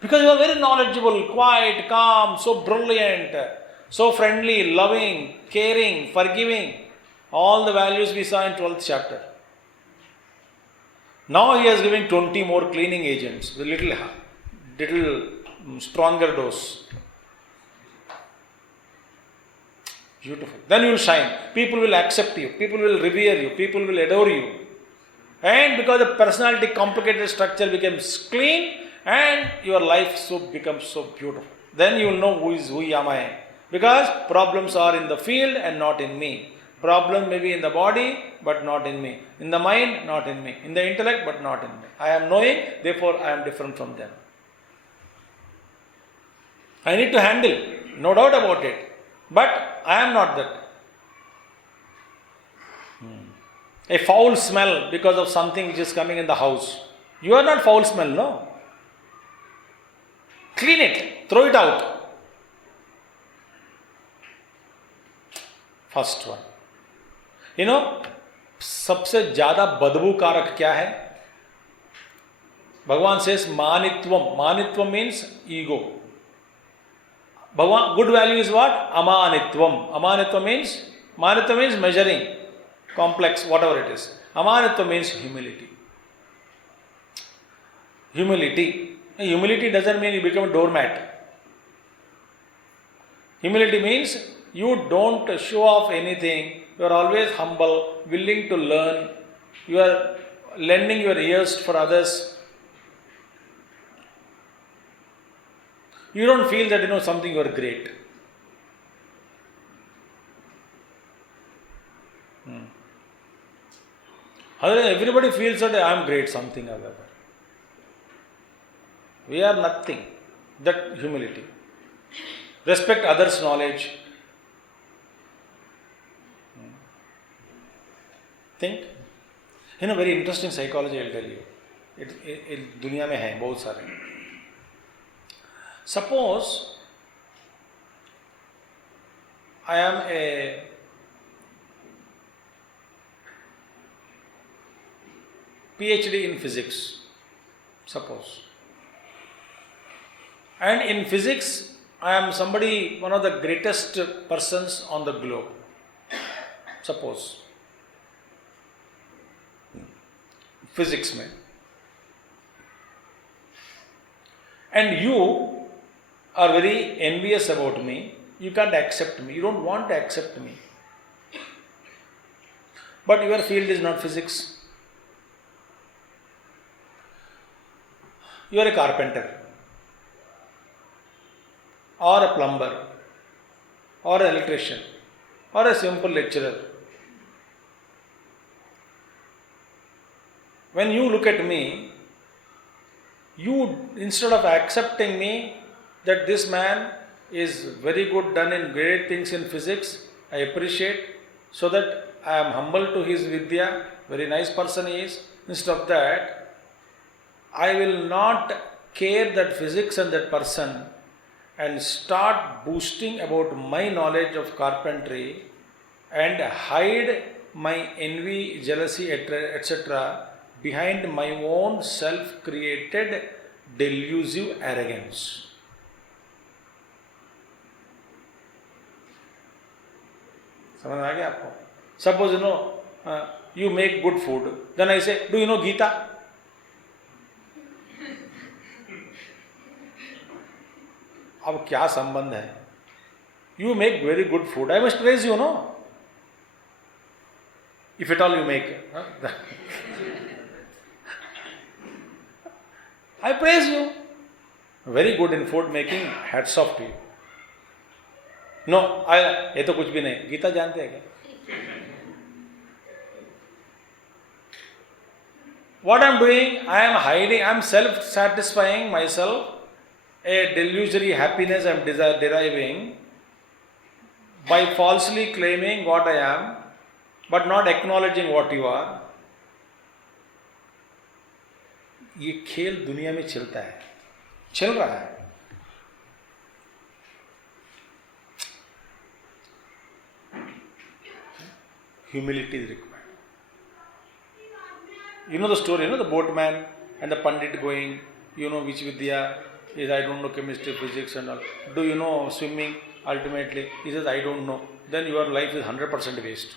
Because you are very knowledgeable, quiet, calm, so brilliant. So friendly, loving, caring, forgiving. All the values we saw in 12th chapter. Now he is giving 20 more cleaning agents with little stronger dose. Beautiful. Then you will shine. People will accept you. People will revere you. People will adore you. And because the personality complicated structure becomes clean and your life becomes so beautiful. Then you will know who am I. Because problems are in the field and not in me. Problem may be in the body but not in me. In the mind, not in me. In the intellect but not in me. I am knowing, therefore I am different from them. I need to handle, no doubt about it. But I am not that. A foul smell because of something which is coming in the house. You are not foul smell, no. Clean it, throw it out. First one. You know, सबसे ज़्यादा बदबू कारक क्या है? Bhagavan says manitvam. Manitvam means ego. Bhagavan, good value is what? Amanitvam. Amanitvam means measuring, complex, whatever it is. Amanitvam means humility. Humility doesn't mean you become a doormat. Humility means you don't show off anything. You are always humble, willing to learn. You are lending your ears for others. You don't feel that something you are great. Everybody feels that I am great, something or other. We are nothing. That humility. Respect others' knowledge. Think. Very interesting psychology I will tell you. It दुनिया में है बहुत सारे. Suppose I am a PhD in physics. Suppose. And in physics, I am one of the greatest persons on the globe. Suppose. Physics mein. And you are very envious about me. You can't accept me. You don't want to accept me. But your field is not physics. You are a carpenter, or a plumber, or an electrician, or a simple lecturer. When you look at me, you, instead of accepting me, that this man is very good, done in great things in physics, I appreciate, so that I am humble to his vidya, very nice person he is. Instead of that, I will not care that physics and that person and start boasting about my knowledge of carpentry and hide my envy, jealousy, etc. behind my own self-created delusive arrogance. समझ में आ गया आपको? Suppose you make good food. Then I say, do you know Geeta? अब क्या संबंध है? You make very good food. I must praise you, no? If at all you make. I praise you. Very good in food making. Hats off to you. No, ये तो कुछ भी नहीं. गीता जानते हैं क्या? What I am doing? I am hiding. I am self-satisfying myself. A delusory happiness I am deriving by falsely claiming what I am, but not acknowledging what you are. ये खेल दुनिया में चलता है, चल रहा है. Humility is required. You know the story, the boatman and the pandit going, which vidya is, I don't know chemistry, physics and all. Do you know swimming? Ultimately, he says, I don't know. Then your life is 100% waste.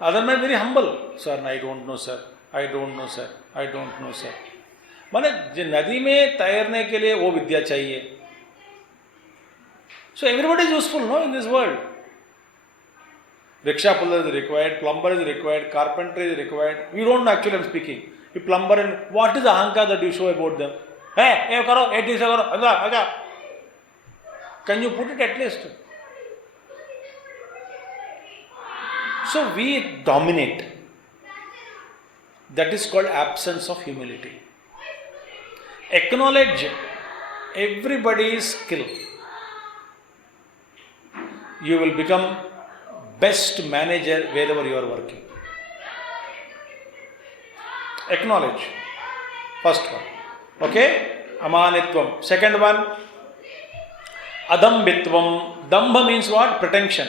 Other man very humble. Sir, I don't know, sir. I don't know, sir. I don't know, sir. माने नदी में तैरने के लिए वो विद्या चाहिए. So everybody is useful, no, in this world. Rickshaw puller is required, plumber is required, carpenter is required. You don't know actually I'm speaking. The plumber and what is the ahankar that you show about them? Hey, karo, this karo, aga. Can you put it at least? So we dominate. That is called absence of humility. Acknowledge everybody's skill. You will become best manager wherever you are working. Acknowledge. First one. Okay? Amanitvam. Second one. Adambitvam. Dambha means what? Pretension.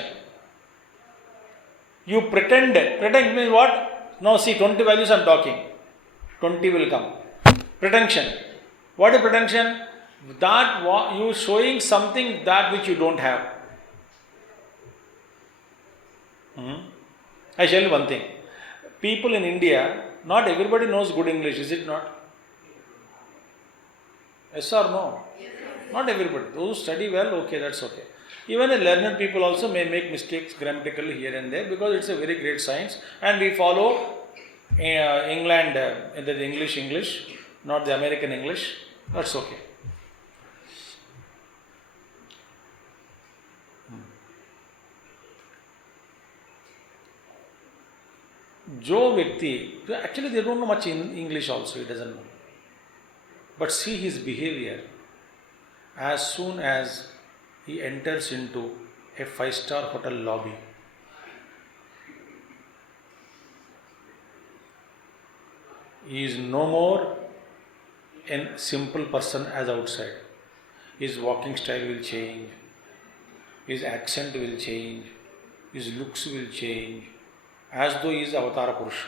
You pretend. Pretend means what? Now see, 20 values I am talking. 20 will come. Pretension. What is pretension? That you showing something that which you don't have. I tell you one thing. People in India, not everybody knows good English, is it not? Yes or no? Not everybody. Those who study well, okay, that's okay. Even learned people also may make mistakes grammatically here and there because it's a very great science and we follow England, the English, not the American English. That's okay. Jo Vyakti, actually they don't know much in English also, he doesn't know. But see his behavior. As soon as he enters into a 5-star hotel lobby, he is no more a simple person as outside. His walking style will change, his accent will change, his looks will change, as though he is Avatara Purusha.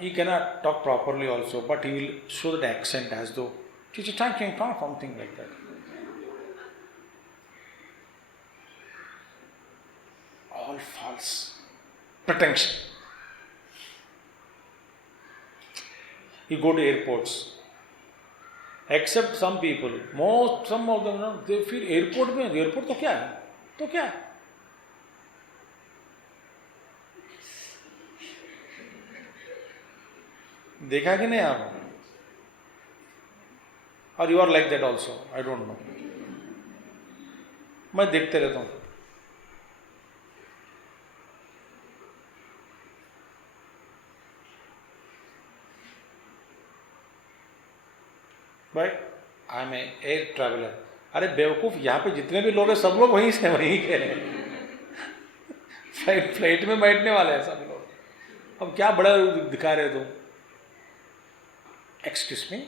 He cannot talk properly also, but he will show that accent as though something like that. All false. Pretension. You go to airports. Except some people, some of them, they feel airport to kya hai? To kya hai? देखा कि नहीं आप? Or you are like that also? I don't know. मैं देखते रहता हूँ. भाई, I am an air traveler. अरे बेवकूफ, यहाँ पे जितने भी लोग हैं सब लोग वहीं से वहीं के हैं. फ्लाइट में बैठने वाले हैं सब लोग. अब क्या बड़ा दिखा रहे तुम? Excuse me?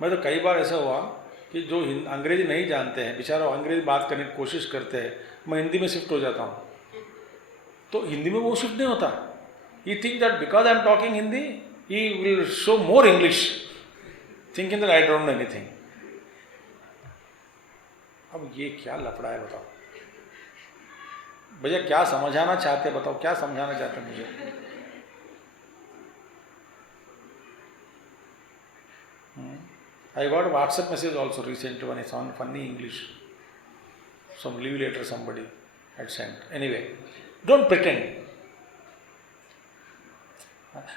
मैं तो कई बार ऐसा हुआ कि जो अंग्रेजी नहीं जानते हैं बेचारा अंग्रेजी बात करने की कोशिश करते हैं, मैं हिंदी में शिफ्ट हो जाता हूँ. तो हिंदी में वो शिफ्ट नहीं होता. He thinks that because I am talking Hindi, he will show more English, thinking that I don't know anything. अब ये क्या लफड़ा है बताओ? भैया क्या समझाना चाहते बताओ, क्या समझाना चाहते मुझे? I got a WhatsApp message also recently when I found funny English. Some leave later somebody had sent. Anyway, don't pretend.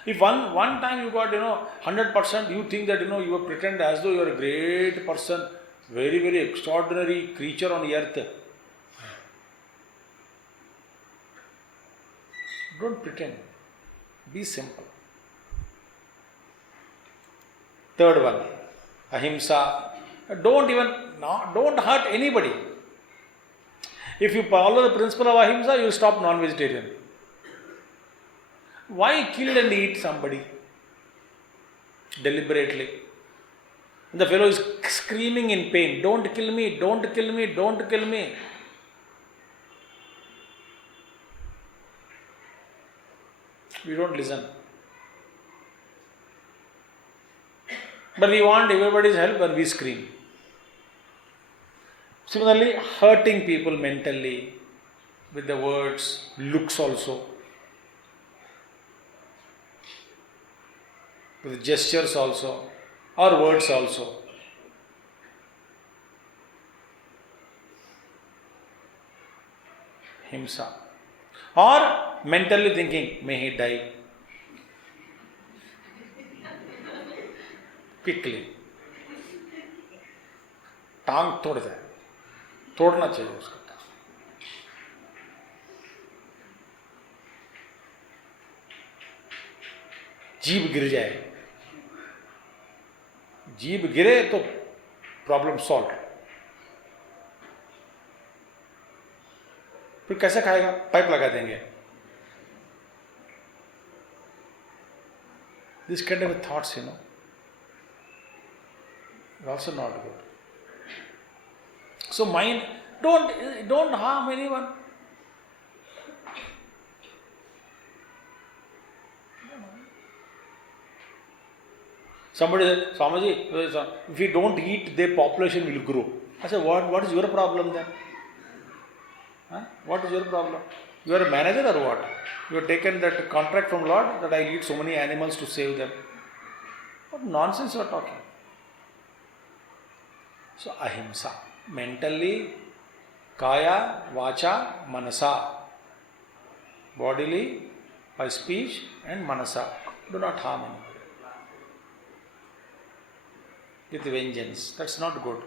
If one time you got 100%, you think that you pretend as though you are a great person, very very extraordinary creature on the earth. Don't pretend. Be simple. Third one, ahimsa. Don't hurt anybody. If you follow the principle of ahimsa, you stop non-vegetarian. Why kill and eat somebody deliberately? The fellow is screaming in pain, don't kill me, don't kill me, don't kill me. We don't listen. But we want everybody's help and we scream. Similarly, hurting people mentally with the words, looks also, with gestures also, or words also. Himsa. Or mentally thinking, may he die quickly. टांग तोड़ जाए, तोड़ना चाहिए उसको. जीभ गिर जाए, जीभ गिरे तो प्रॉब्लम सॉल्व. फिर कैसे खाएगा? पाइप लगा देंगे. This kind of thoughts, are also not good. So mind, don't harm anyone. Somebody said, Swamiji, if we don't eat, the population will grow. I said, what is your problem then? Huh? What is your problem? You are a manager or what? You have taken that contract from Lord that I eat so many animals to save them. What nonsense you are talking? So ahimsa. Mentally, kaya, vacha, manasa. Bodily, by speech and manasa. Do not harm anyone. With vengeance. That's not good.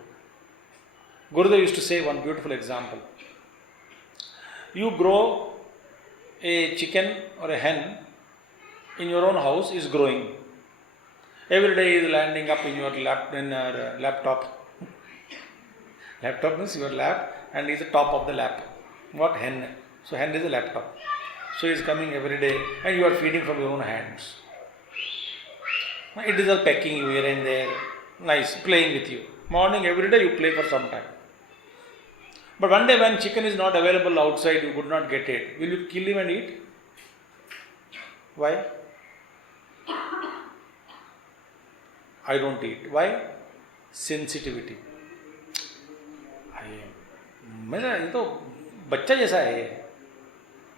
Gurudev used to say one beautiful example. You grow a chicken or a hen in your own house, is growing. Every day is landing up in your laptop. Laptop means your lap and is the top of the lap. What? Hen. So hen is a laptop. So is coming every day and you are feeding from your own hands. It is all pecking you here and there. Nice, playing with you. Morning, every day you play for some time. But one day when chicken is not available outside, you could not get it. Will you kill him and eat? Why? I don't eat. Why? Sensitivity. मेरा ये तो बच्चा जैसा है,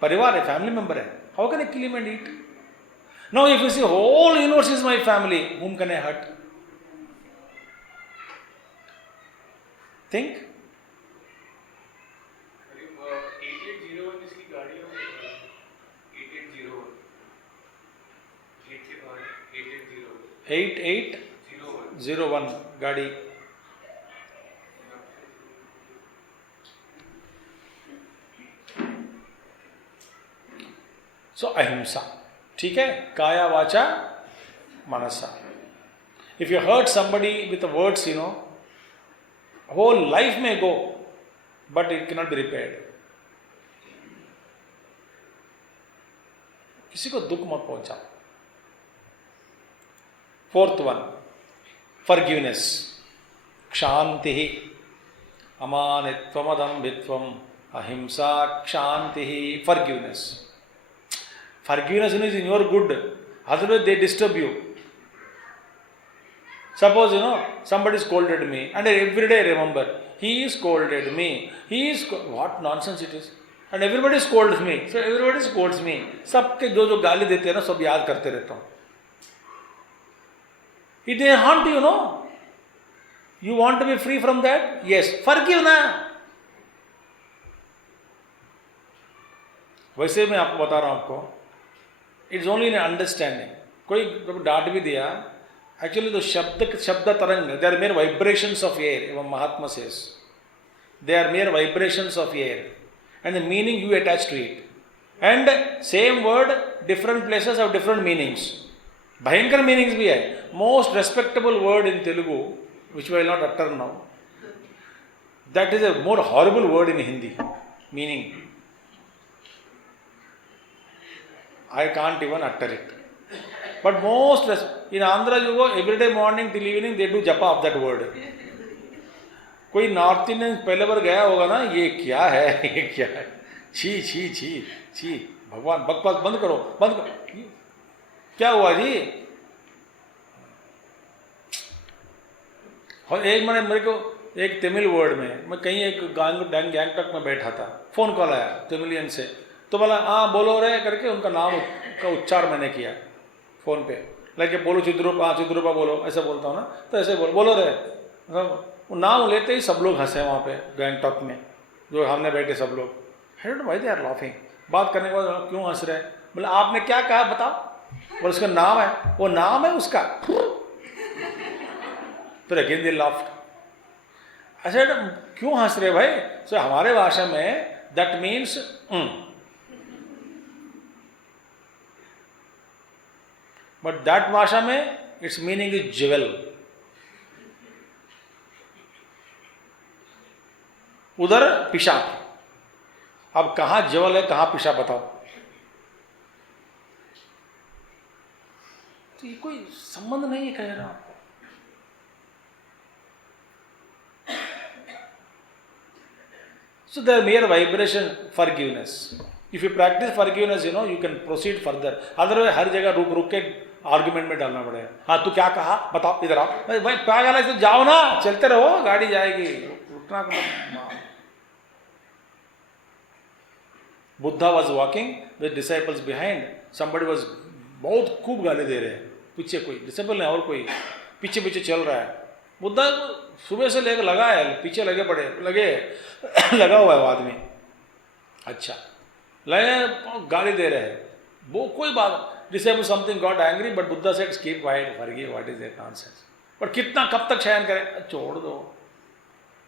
परिवार है, family member है. How can I kill him and eat? Now if you see whole universe is my family, whom can I hurt? Think. 8801 इसकी गाड़ी हो 8801 8 के बाद 8801 गाड़ी. So ahimsa. ठीक है? Kaya, vacha, manasa. If you hurt somebody with the words, whole life may go, but it cannot be repaired. किसी को दुख मत पहुंचाओ. Fourth one, forgiveness. Kshantihi, amanitvam adambhitvam, ahimsa, kshantihi, forgiveness. Forgiveness is in your good, otherwise they disturb you. Suppose, somebody scolded me and every day I remember, he scolded me, what nonsense it is. And everybody scolds me, so everybody scolds me. सबके जो गाली देते हैं ना, सब याद करते रहता हूँ. It may haunt you, You want to be free from that? Yes. Forgive ना. वैसे मैं आपको बता रहा हूँ आपको. It's only an understanding. कोई डांट भी दिया. Actually, the shabda taranga, they are mere vibrations of air. Even Mahatma says, they are mere vibrations of air, and the meaning you attach to it. And same word, different places have different meanings. Bhayankar meanings bhi hai. Most respectable word in Telugu, which we will not utter now, that is a more horrible word in Hindi. Meaning, I can't even utter it. But most, in Andhra you go, every day morning till evening they do japa of that word. कोई north Indian पहले बार गया होगा ना, ये क्या है. छी छी छी छी, भगवान बकवास बंद करो, बंद करो। क्या हुआ जी? और एक मैंने मेरे को एक तमिल वर्ड में, मैं कहीं एक गैंगटॉक में बैठा था, फ़ोन कॉल आया तमिलियन से, तो बोला हाँ बोलो रे करके उनका नाम का उच्चार मैंने किया फ़ोन पे, लेके बोलो चिद्रूपा, चिद्रूपा बोलो, ऐसा बोलता हूँ ना, तो ऐसे बोलो रे, वो नाम लेते ही सब लोग हंसे वहाँ पे गैंगटॉक में, जो हमने बैठे सब लोग। I don't know why they are laughing. बात करने के बाद क्यों हंस रहे हैं? बोले आपने क्या कहा बताओ? बोले उसका नाम है, वो नाम है उसका। फिर अगेन दे लाफ्ड। अच्छा क्यों हंस रहे भाई? सो हमारे भाषा में दैट मीन्स बट दैट भाषा में इट्स मीनिंग इज ज्वेल। उधर पिशाब। अब कहां ज्वेल है कहां पिशाब बताओ? तो ये कोई संबंध नहीं है कह रहा आपको। So they are mere vibration, forgiveness. If you practice forgiveness, you know, you can proceed further. Otherwise, हर जगह रुक रुक के आर्गुमेंट में डालना पड़ेगा। हाँ तू क्या कहा बताओ, इधर आओ। भाई पागल है तो जाओ ना, चलते रहो, गाड़ी जाएगी, रुकना करो। Buddha was walking with disciples behind. Somebody was बहुत खूब गाली दे रहे हैं पीछे, कोई डिसेबल नहीं और कोई पीछे पीछे चल रहा है। बुद्धा सुबह से लेकर लगा है, पीछे लगे पड़े लगे लगा हुआ है वो आदमी। अच्छा लगे गाली दे रहे हैं वो, कोई बात, disable something got angry but Buddha said keep quiet, forgive, what is that nonsense. पर कितना कब तक शयन करें, छोड़ दो।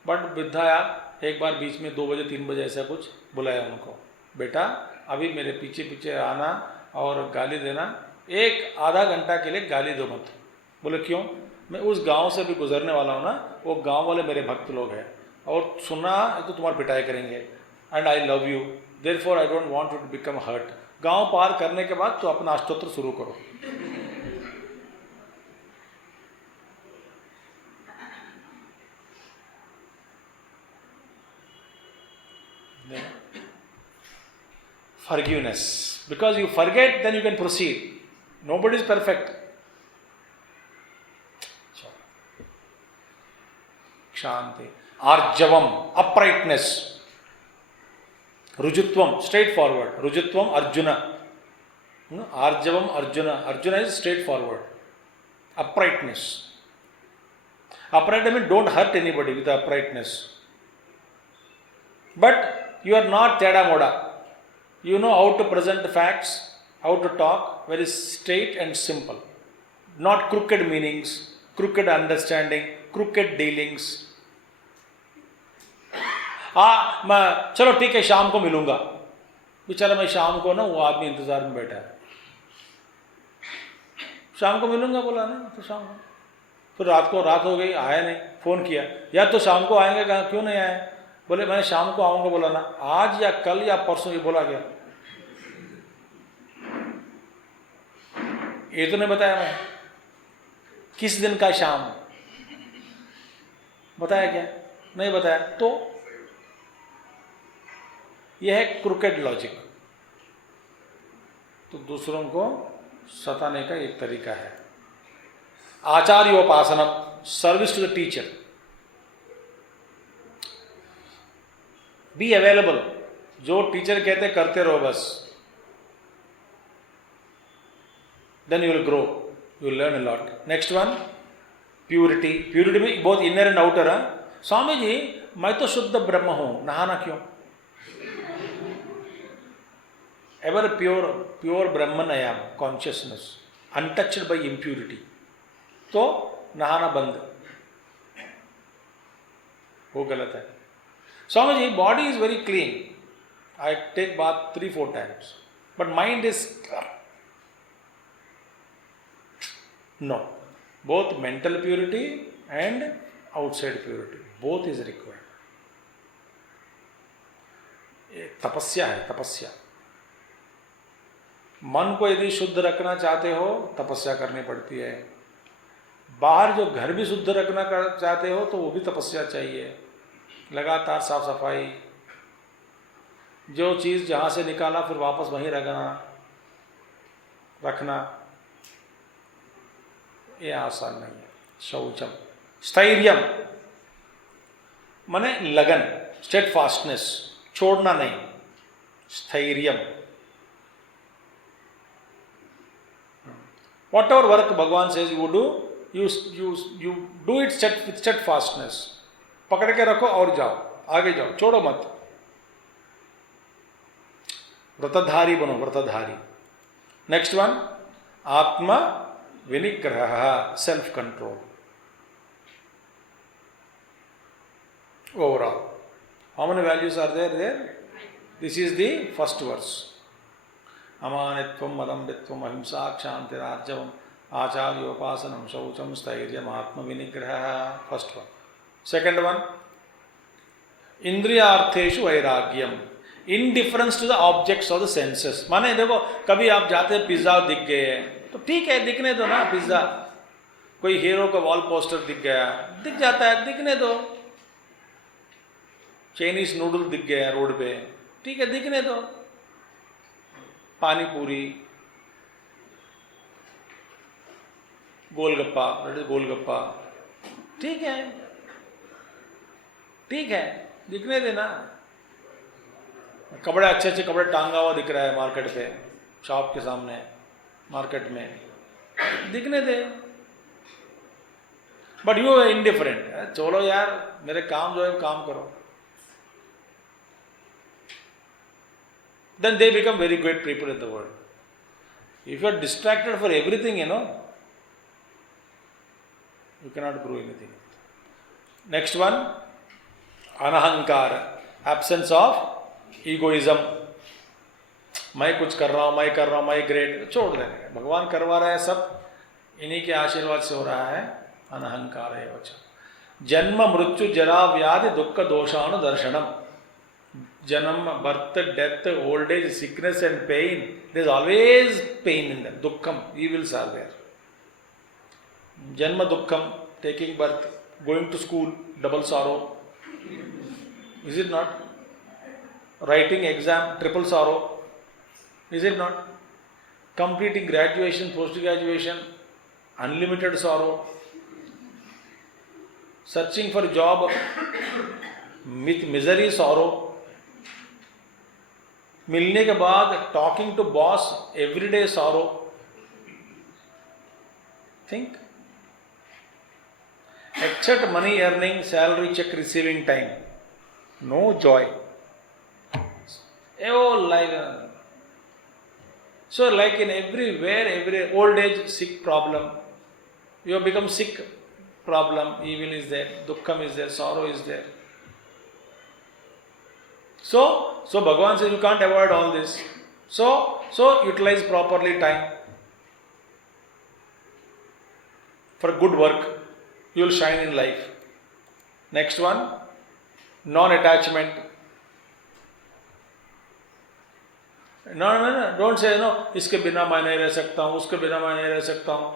बट बुद्धा यार एक बार बीच में 2 बजे 3 बजे ऐसा कुछ बुलाया उनको, बेटा अभी मेरे पीछे पीछे आना और गाली देना, एक आधा घंटा के लिए गाली दो मत। बोले क्यों? मैं उस गांव से भी गुजरने वाला हूँ ना, वो गांव वाले मेरे भक्त लोग हैं और सुना तो तुम्हारी पिटाई करेंगे, and I love you, therefore I don't want to become hurt. गांव पार करने के बाद तो अपना अष्टोत्र शुरू करो। Forgiveness. Because you forget, then you can proceed. Nobody is perfect. Shanti. Arjavam, uprightness. Rujutvam, straightforward. Rujutvam, Arjuna. Arjavam, Arjuna. Arjuna is straightforward. Uprightness. Uprightness means don't hurt anybody with uprightness. But you are not teda moda. You know how to present the facts, how to talk, very straight and simple. Not crooked meanings, crooked understanding, crooked dealings. मैं चलो ठीक है शाम को मिलूंगा, बेचारा मैं शाम को ना वो आदमी इंतजार में बैठा है, शाम को मिलूंगा बोला ना, तो शाम को, फिर रात हो गई आया नहीं, फोन किया या तो शाम को आएंगे, कहा क्यों नहीं आए? बोले मैंने शाम को आऊंगा बोला ना, आज या कल या परसों, ये बोला गया, ये तो नहीं बताया मैं किस दिन का शाम, बताया क्या? नहीं बताया। तो यह है क्रूकेड लॉजिक। तो दूसरों को सताने का एक तरीका है। Acharyopasanam, service to the teacher. Be available, जो टीचर कहते करते रहो बस, then you will grow, you will learn a lot. Next one, purity. Purity में बहुत इनर एंड आउटर है। स्वामी जी मैं तो शुद्ध ब्रह्म हूं, नहाना क्यों? Ever pure Brahman I am, consciousness untouched by impurity, तो नहाना बंद, वो गलत है। Swami ji, body is very clean. I take bath 3-4 times. But mind is no. Both mental purity and outside purity, both is required. तपस्या है, तपस्या। मन को यदि शुद्ध रखना चाहते हो तपस्या करनी पड़ती है। बाहर जो घर भी शुद्ध रखना चाहते हो तो वो भी तपस्या चाहिए। लगातार साफ सफाई, जो चीज़ जहाँ से निकाला फिर वापस वहीं रखना ये आसान नहीं है। शौचम। स्थैर्यम माने लगन, स्टेट फास्टनेस, छोड़ना नहीं, स्थैर्यम। वॉट एवर वर्क भगवान says you do, you do it state fastness. पकड़ के रखो और जाओ, आगे जाओ, छोड़ो मत। व्रतधारी बनो, व्रतधारी। Next one, atma vinigraha, self control. Overall, how many values are there? This is the first verse. Amanitvam, madambitvam, ahimsa, kshantirarjavam, acharyopasanam, shaucham, stairyam, atma vinigraha. First one. Second one, indriyartheshu vairagyam, indifference to the objects of the senses. माने देखो, कभी आप जाते हैं, pizza दिख गए तो ठीक है, दिखने दो ना पिज्जा। कोई हीरो का वॉल पोस्टर दिख गया, दिख जाता है, दिखने दो। चाइनीज नूडल दिख गया रोड पे, ठीक है, दिखने दो। पानी पूरी, गोलगप्पा, गोलगप्पा, ठीक है, ठीक है, दिखने देना। कपड़े अच्छे अच्छे कपड़े टांगा हुआ दिख रहा है मार्केट पे, शॉप के सामने, मार्केट में, दिखने दे। बट यू आर इंडिफरेंट, चलो यार, मेरे काम जो है काम करो। Then they become very great people in the world. If you are distracted for everything, you cannot grow anything. Next one, anahankara, absence of egoism. मैं कुछ कर रहा हूँ, मैं कर रहा हूँ, मैं ग्रेट, छोड़ देने। भगवान करवा रहा है सब, इन्हीं के आशीर्वाद से हो रहा है। अनहंकार है वचन। जन्म मृत्यु जरा व्याधि दुख दोषानुदर्शनम। Janam, birth, death, old age, sickness and pain. There is always pain in that. Dukkham, evils are there. Janma dukkham, taking birth, going to school, double sorrow. Is it not? Writing exam, triple sorrow. Is it not? Completing graduation, post-graduation, unlimited sorrow. Searching for job, with misery, sorrow. मिलने के बाद talking to boss everyday sorrow. Think, except money earning, salary check receiving time, no joy. Like so like in everywhere, every old age, sick problem, you have become sick problem, evil is there, dukkham is there, sorrow is there. So Bhagavan says you can't avoid all this. So utilize properly time for good work. You will shine in life. Next one, non-attachment. No, don't say no, इसके बिना मैं नहीं रह सकता हूँ, उसके बिना मैं नहीं रह सकता हूँ,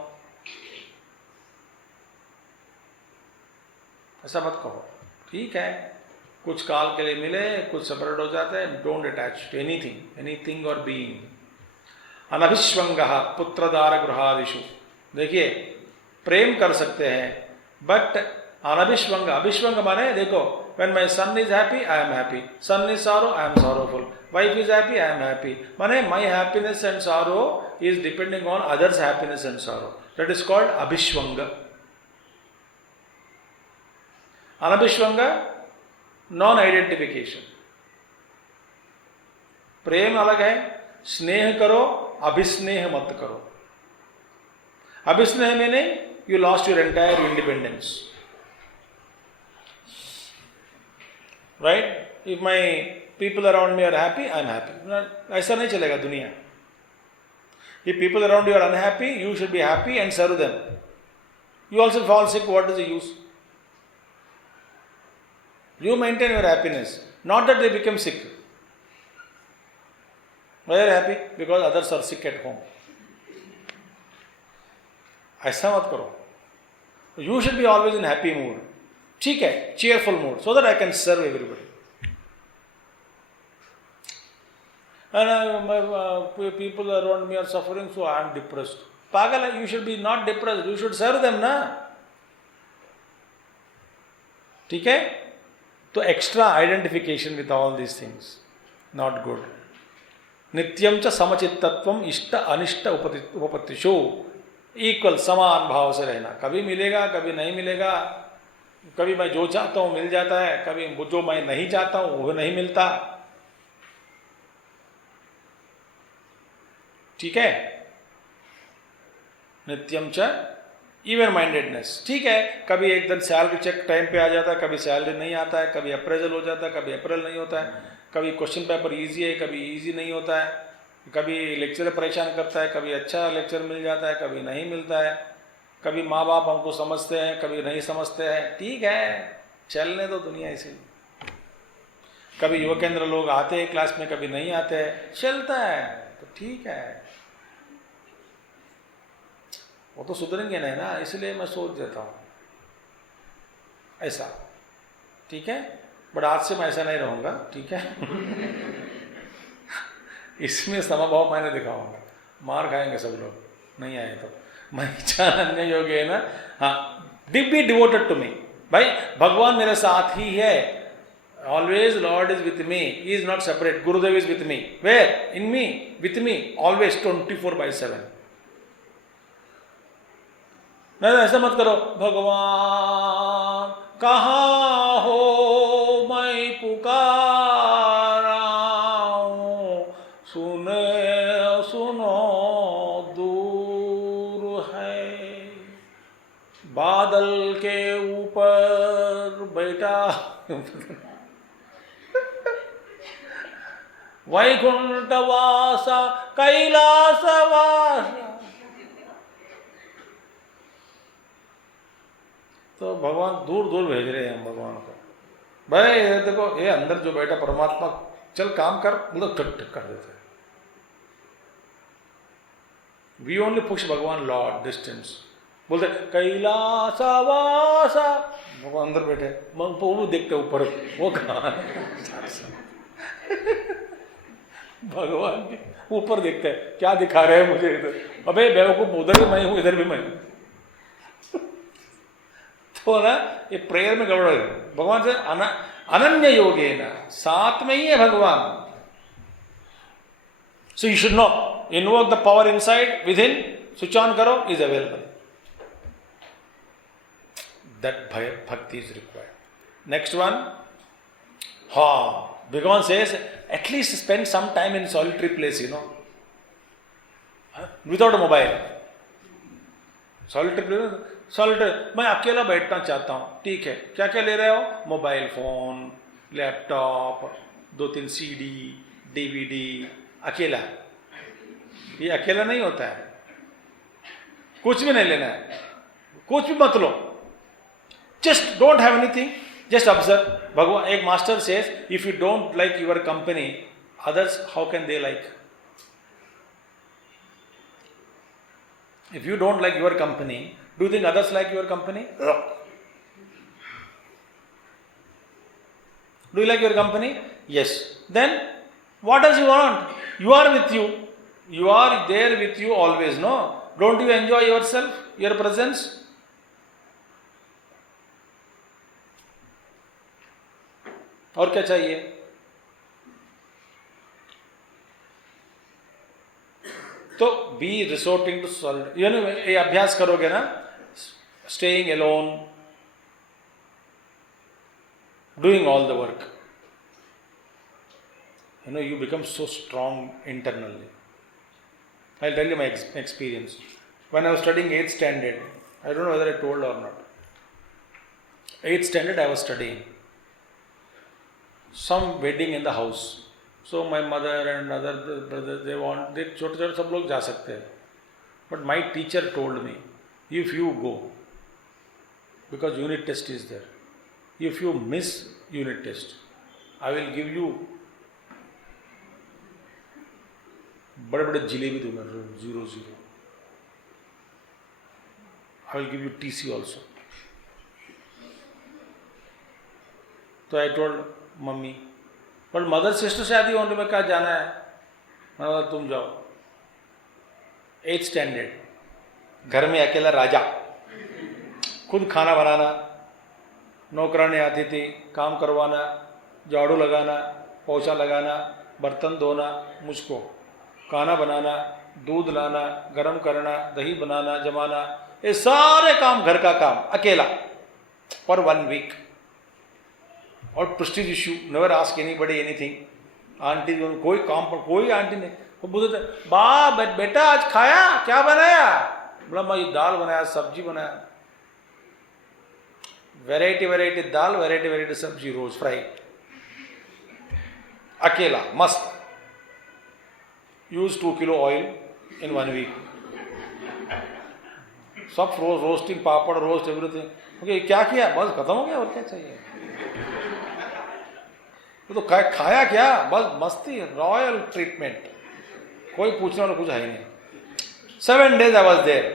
ऐसा मत कहो। ठीक है, कुछ काल के लिए मिले, कुछ सेपरेट हो जाते हैं। डोंट अटैच टू एनीथिंग और बीइंग। अनभिष्वंगः पुत्रदार गृहादिषु। देखिए, प्रेम कर सकते हैं बट अनभिष्वंग, अभिष्वंग माने देखो, when my son is happy, I am happy. Son is sorrow, I am sorrowful. Wife is happy, I am happy. माने my happiness and sorrow is depending on others' happiness and sorrow. That is called abhishwanga. Anabhishwanga, non-identification. प्रेम अलग है, स्नेह करो, अभिस्नेह मत करो। अभिस्नेह meaning you lost your entire independence. Right? If my people around me are happy, I am happy. ऐसा नहीं चलेगा दुनिया। If people around you are unhappy, you should be happy and serve them. You also fall sick, what is the use? You maintain your happiness, not that they become sick. Why are you happy? Because others are sick at home. ऐसा मत करो। You should be always in happy mood. ठीक है, cheerful mood, so that I can serve everybody. and people around me are suffering, so I am depressed. Pagal, you should be not depressed. You should serve them, na? ठीक है? तो extra identification with all these things, not good. नित्यम च समचित्तत्वम इष्ट अनिष्ट उपपत्तिषु, equal समान भाव से रहना. कभी मिलेगा, कभी नहीं मिलेगा. कभी मैं जो चाहता हूँ मिल जाता है, कभी जो मैं नहीं चाहता हूँ वो नहीं मिलता. ठीक है? नित्यम च इवन माइंडेडनेस. ठीक है, कभी एक दिन सैलरी चेक टाइम पे आ जाता है, कभी सैलरी नहीं आता है, कभी अप्रेजल हो जाता है, कभी अप्रेजल नहीं होता है, कभी क्वेश्चन पेपर इजी है, कभी इजी नहीं होता है, कभी लेक्चर परेशान करता है, कभी अच्छा लेक्चर मिल जाता है, कभी नहीं मिलता है, कभी माँ बाप हमको समझते हैं, कभी नहीं समझते हैं. ठीक है, चलने दो दुनिया इसी. कभी युवा केंद्र लोग आते हैं क्लास में, कभी नहीं आते हैं, चलता है. तो ठीक है, वो तो सुधरेंगे नहीं ना, इसलिए मैं सोच देता हूँ ऐसा. ठीक है, बट आज से मैं ऐसा नहीं रहूँगा. ठीक है. इसमें समभाव मैंने दिखाऊंगा, मार खाएंगे सब लोग नहीं आए तो. मैं चाहन्य योगी है ना. हाँ, बी डिवोटेड टू मी. भाई भगवान मेरे साथ ही है. Always Lord is with me, he is not separate. Gurudev is with me. Where? In me, with me, always 24/7. नहीं, ऐसा मत करो. भगवान कहाँ हो, मैं पुकारा हूँ, सुनो दूर है. बादल के ऊपर बैठा वैकुंठवासा कैलासवासा. तो भगवान दूर दूर भेज रहे हैं हम भगवान को. भाई ये देखो, ये अंदर जो बैठा परमात्मा, चल काम कर, मतलब टक कर देते हैं. वी ओनली पुश भगवान लॉर्ड डिस्टेंस. बोलते कैलासवासा, भगवान अंदर बैठे, वो देखते ऊपर, वो कहाँ भगवान भी ऊपर देखते हैं, क्या दिखा रहे हैं मुझे इधर. अबे बेवकूफ, उधर भी मैं हूँ, इधर भी मैं हूँ. तो ना ये प्रेयर में गड़बड़ है. भगवान से अनन्य योगे ना, साथ में ही है भगवान. So you should know, invoke the power inside, with in, switch on करो, is available. That bhakti is required. Next one. हाँ, Bhagwan says at least spend some time in solitary place, you know, without mobile. Solitary place, solitary, मैं अकेला बैठना चाहता हूँ. ठीक है, क्या क्या ले रहे हो? Mobile phone, laptop, 2-3 CD, DVD. अकेला, ये अकेला नहीं होता है. कुछ भी नहीं लेना है, कुछ भी मत लो. Just don't have anything, just observe. Bhagwan, एक master says, if you don't like your company, others how can they like? If you don't like your company, do you think others like your company? Do you like your company? Yes. Then what does you want? You are with you. You are there with you always, no? Don't you enjoy yourself, your presence? और क्या चाहिए? तो B resorting to solve. ये अभ्यास करोगे ना, staying alone, doing all the work, you become so strong internally. I'll tell you my experience. When I was studying 8th standard, I don't know whether I told or not. 8th standard I was studying. Some wedding in the house. So my mother and other brothers, they छोटे सब लोग जा सकते हैं. But my teacher told me, if you go, because unit test is there, if you miss unit test, I will give you बड़े बड़े जिलेबी दूंगा, 0. I will give you TC also. तो I told मम्मी, पर mother sister शादी होने में क्या जाना है? तुम जाओ. 8th standard. घर में अकेला राजा, खुद खाना बनाना, नौकरानी आती थी, काम करवाना, झाड़ू लगाना, पोछा लगाना, बर्तन धोना, मुझको खाना बनाना, दूध लाना, गरम करना, दही बनाना, जमाना, ये सारे काम घर का काम अकेला for 1 week. और Prestige issue, never ask anybody anything. Aunty कोई काम पर कोई आंटी नहीं, वो बोलते बेटा आज खाया क्या बनाया? बोला मैं दाल बनाया, सब्जी बनाया, वैरायटी दाल, वैरायटी सब्जी, रोज फ्राई, अकेला मस्त. Use 2 kilo oil in 1 week. सब रोस्टिंग, पापड़, रोस्ट, एवरीथिंग. ओके, क्या किया? बस खत्म हो गया, और क्या चाहिए? तो खाया क्या? बस मस्ती, रॉयल ट्रीटमेंट, कोई पूछने वाला कुछ है ही नहीं. 7 days I was there.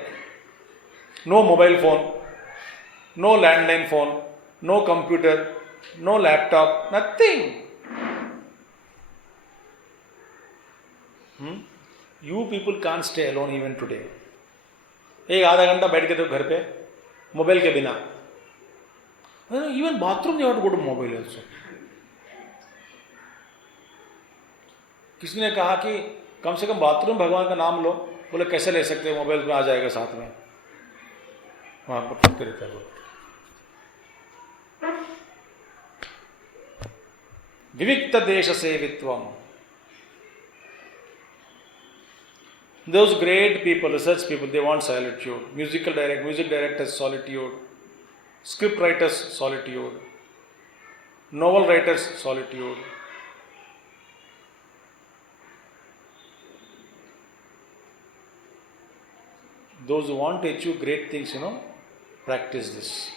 No mobile phone, no landline phone, no computer, no laptop, nothing. You people can't stay alone even today. एक आधा घंटा बैठ के तो घर पे मोबाइल के बिना. Even bathroom you have to go to mobile also. किसी ने कहा कि कम से कम बाथरूम भगवान का नाम लो. बोले कैसे ले सकते हैं, मोबाइल में आ जाएगा साथ में. वहां पर करते रहता है. विविक्त देश सेवित्वम. Those great people, research people, they want solitude. Music directors, solitude. Script writers, solitude. Novel writers, solitude. Those who want to achieve great things, practice this.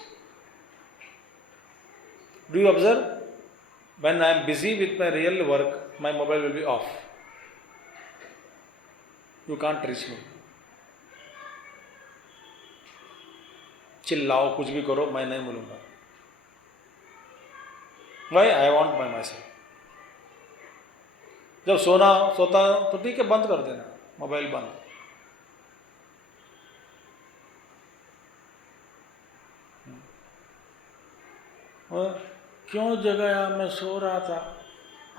Do you observe? When I am busy with my real work, my mobile will be off. You can't reach me. चिल्लाओ, कुछ भी करो, मैं नहीं बोलूँगा. Why? I want by myself. जब सोता तो ठीक है, बंद कर देना मोबाइल, बंद. क्यों जगाया? मैं सो रहा था.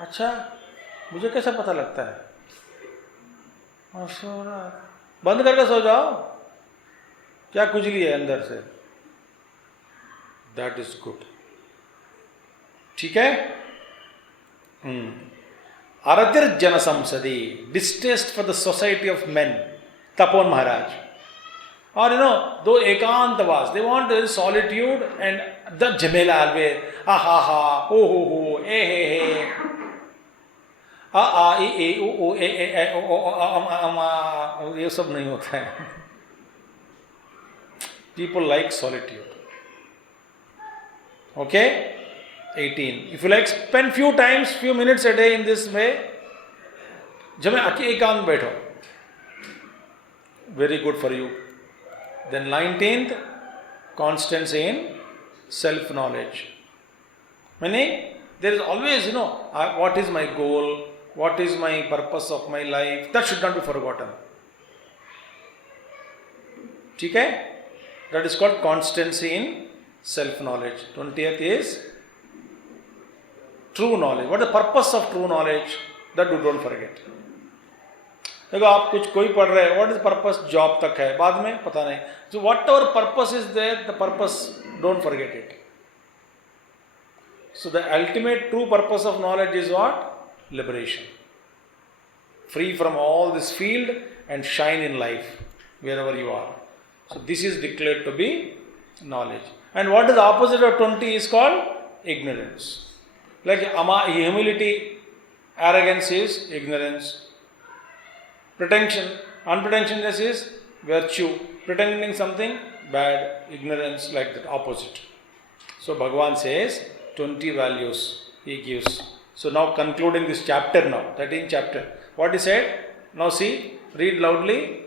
अच्छा, मुझे कैसे पता लगता है? मैं सो रहा था. बंद करके सो जाओ. क्या खुजली है अंदर से? That is good. ठीक है. आराध्य जन संसदी, distaste for the society of men, तपोन महाराज. Or though ekantavas, they want solitude and the jhamela always. Ha ha ha, ho ho ho, eh he he, a e o e e o ये सब नहीं होता है. People like solitude. Okay? 18. If you like, spend few minutes a day in this way. जब में एकांत बैठो. Very good for you. Then 19th, constancy in self-knowledge. Meaning, there is always, what is my goal, what is my purpose of my life, that should not be forgotten. ठीक है? That is called constancy in self-knowledge. 20th is true knowledge. What is the purpose of true knowledge? That you don't forget. देखो, आप कोई पढ़ रहे हैं, what is purpose? Job तक है, बाद में पता नहीं. So whatever purpose is there, the purpose don't forget it. So the ultimate true purpose of knowledge is what? Liberation. Free from all this field and shine in life wherever you are. So this is declared to be knowledge. And what is the opposite of 20 is called ignorance. Like humility, arrogance is ignorance. Unpretentiousness is virtue. Pretending something bad, ignorance, like that, opposite. So Bhagavan says 20 values he gives. So now concluding this chapter now, 13th chapter. What he said? Now see, read loudly.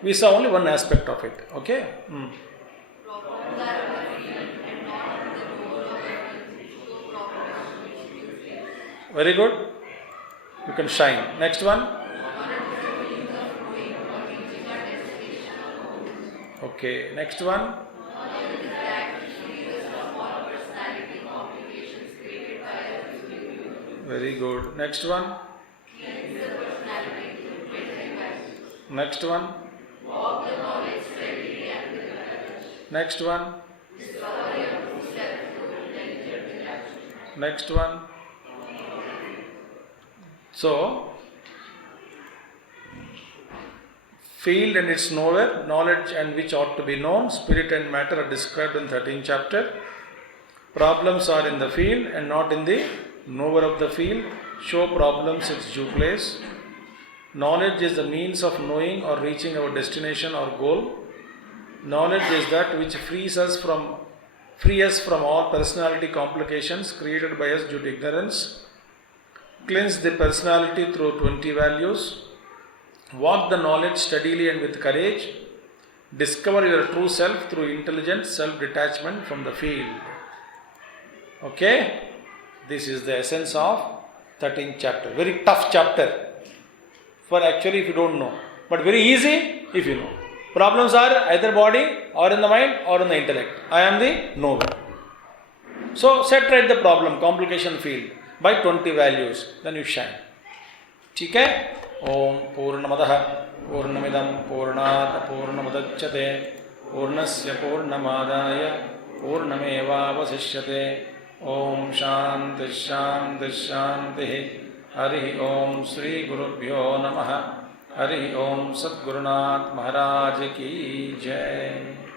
We saw only one aspect of it. Okay? Very good. You can shine. Next one. Okay. Next one. Very good. Next one. Next one. Next one. Next one. So, field and its knower, knowledge and which ought to be known, spirit and matter are described in 13th chapter. Problems are in the field and not in the knower of the field. Show problems its due place. Knowledge is the means of knowing or reaching our destination or goal. Knowledge is that which frees us from all personality complications created by us due to ignorance. Cleanse the personality through 20 values. Walk the knowledge steadily and with courage. Discover your true self through intelligent self-detachment from the field. Okay? This is the essence of 13th chapter. Very tough chapter for actually if you don't know. But very easy if you know. Problems are either body or in the mind or in the intellect. I am the knower. So set right the problem, complication field by 20 values. Then you shine. ठीक है? ओम पूर्णमदः पूर्णमिदं पूर्णात् पूर्णमुदच्यते पूर्णस्य पूर्णमादाय पूर्णमेवावशिष्यते ओम शांति शांति शांति हरि ओम श्री गुरुभ्यो नमः हरि ओम सद्गुरुनाथ महाराज की जय.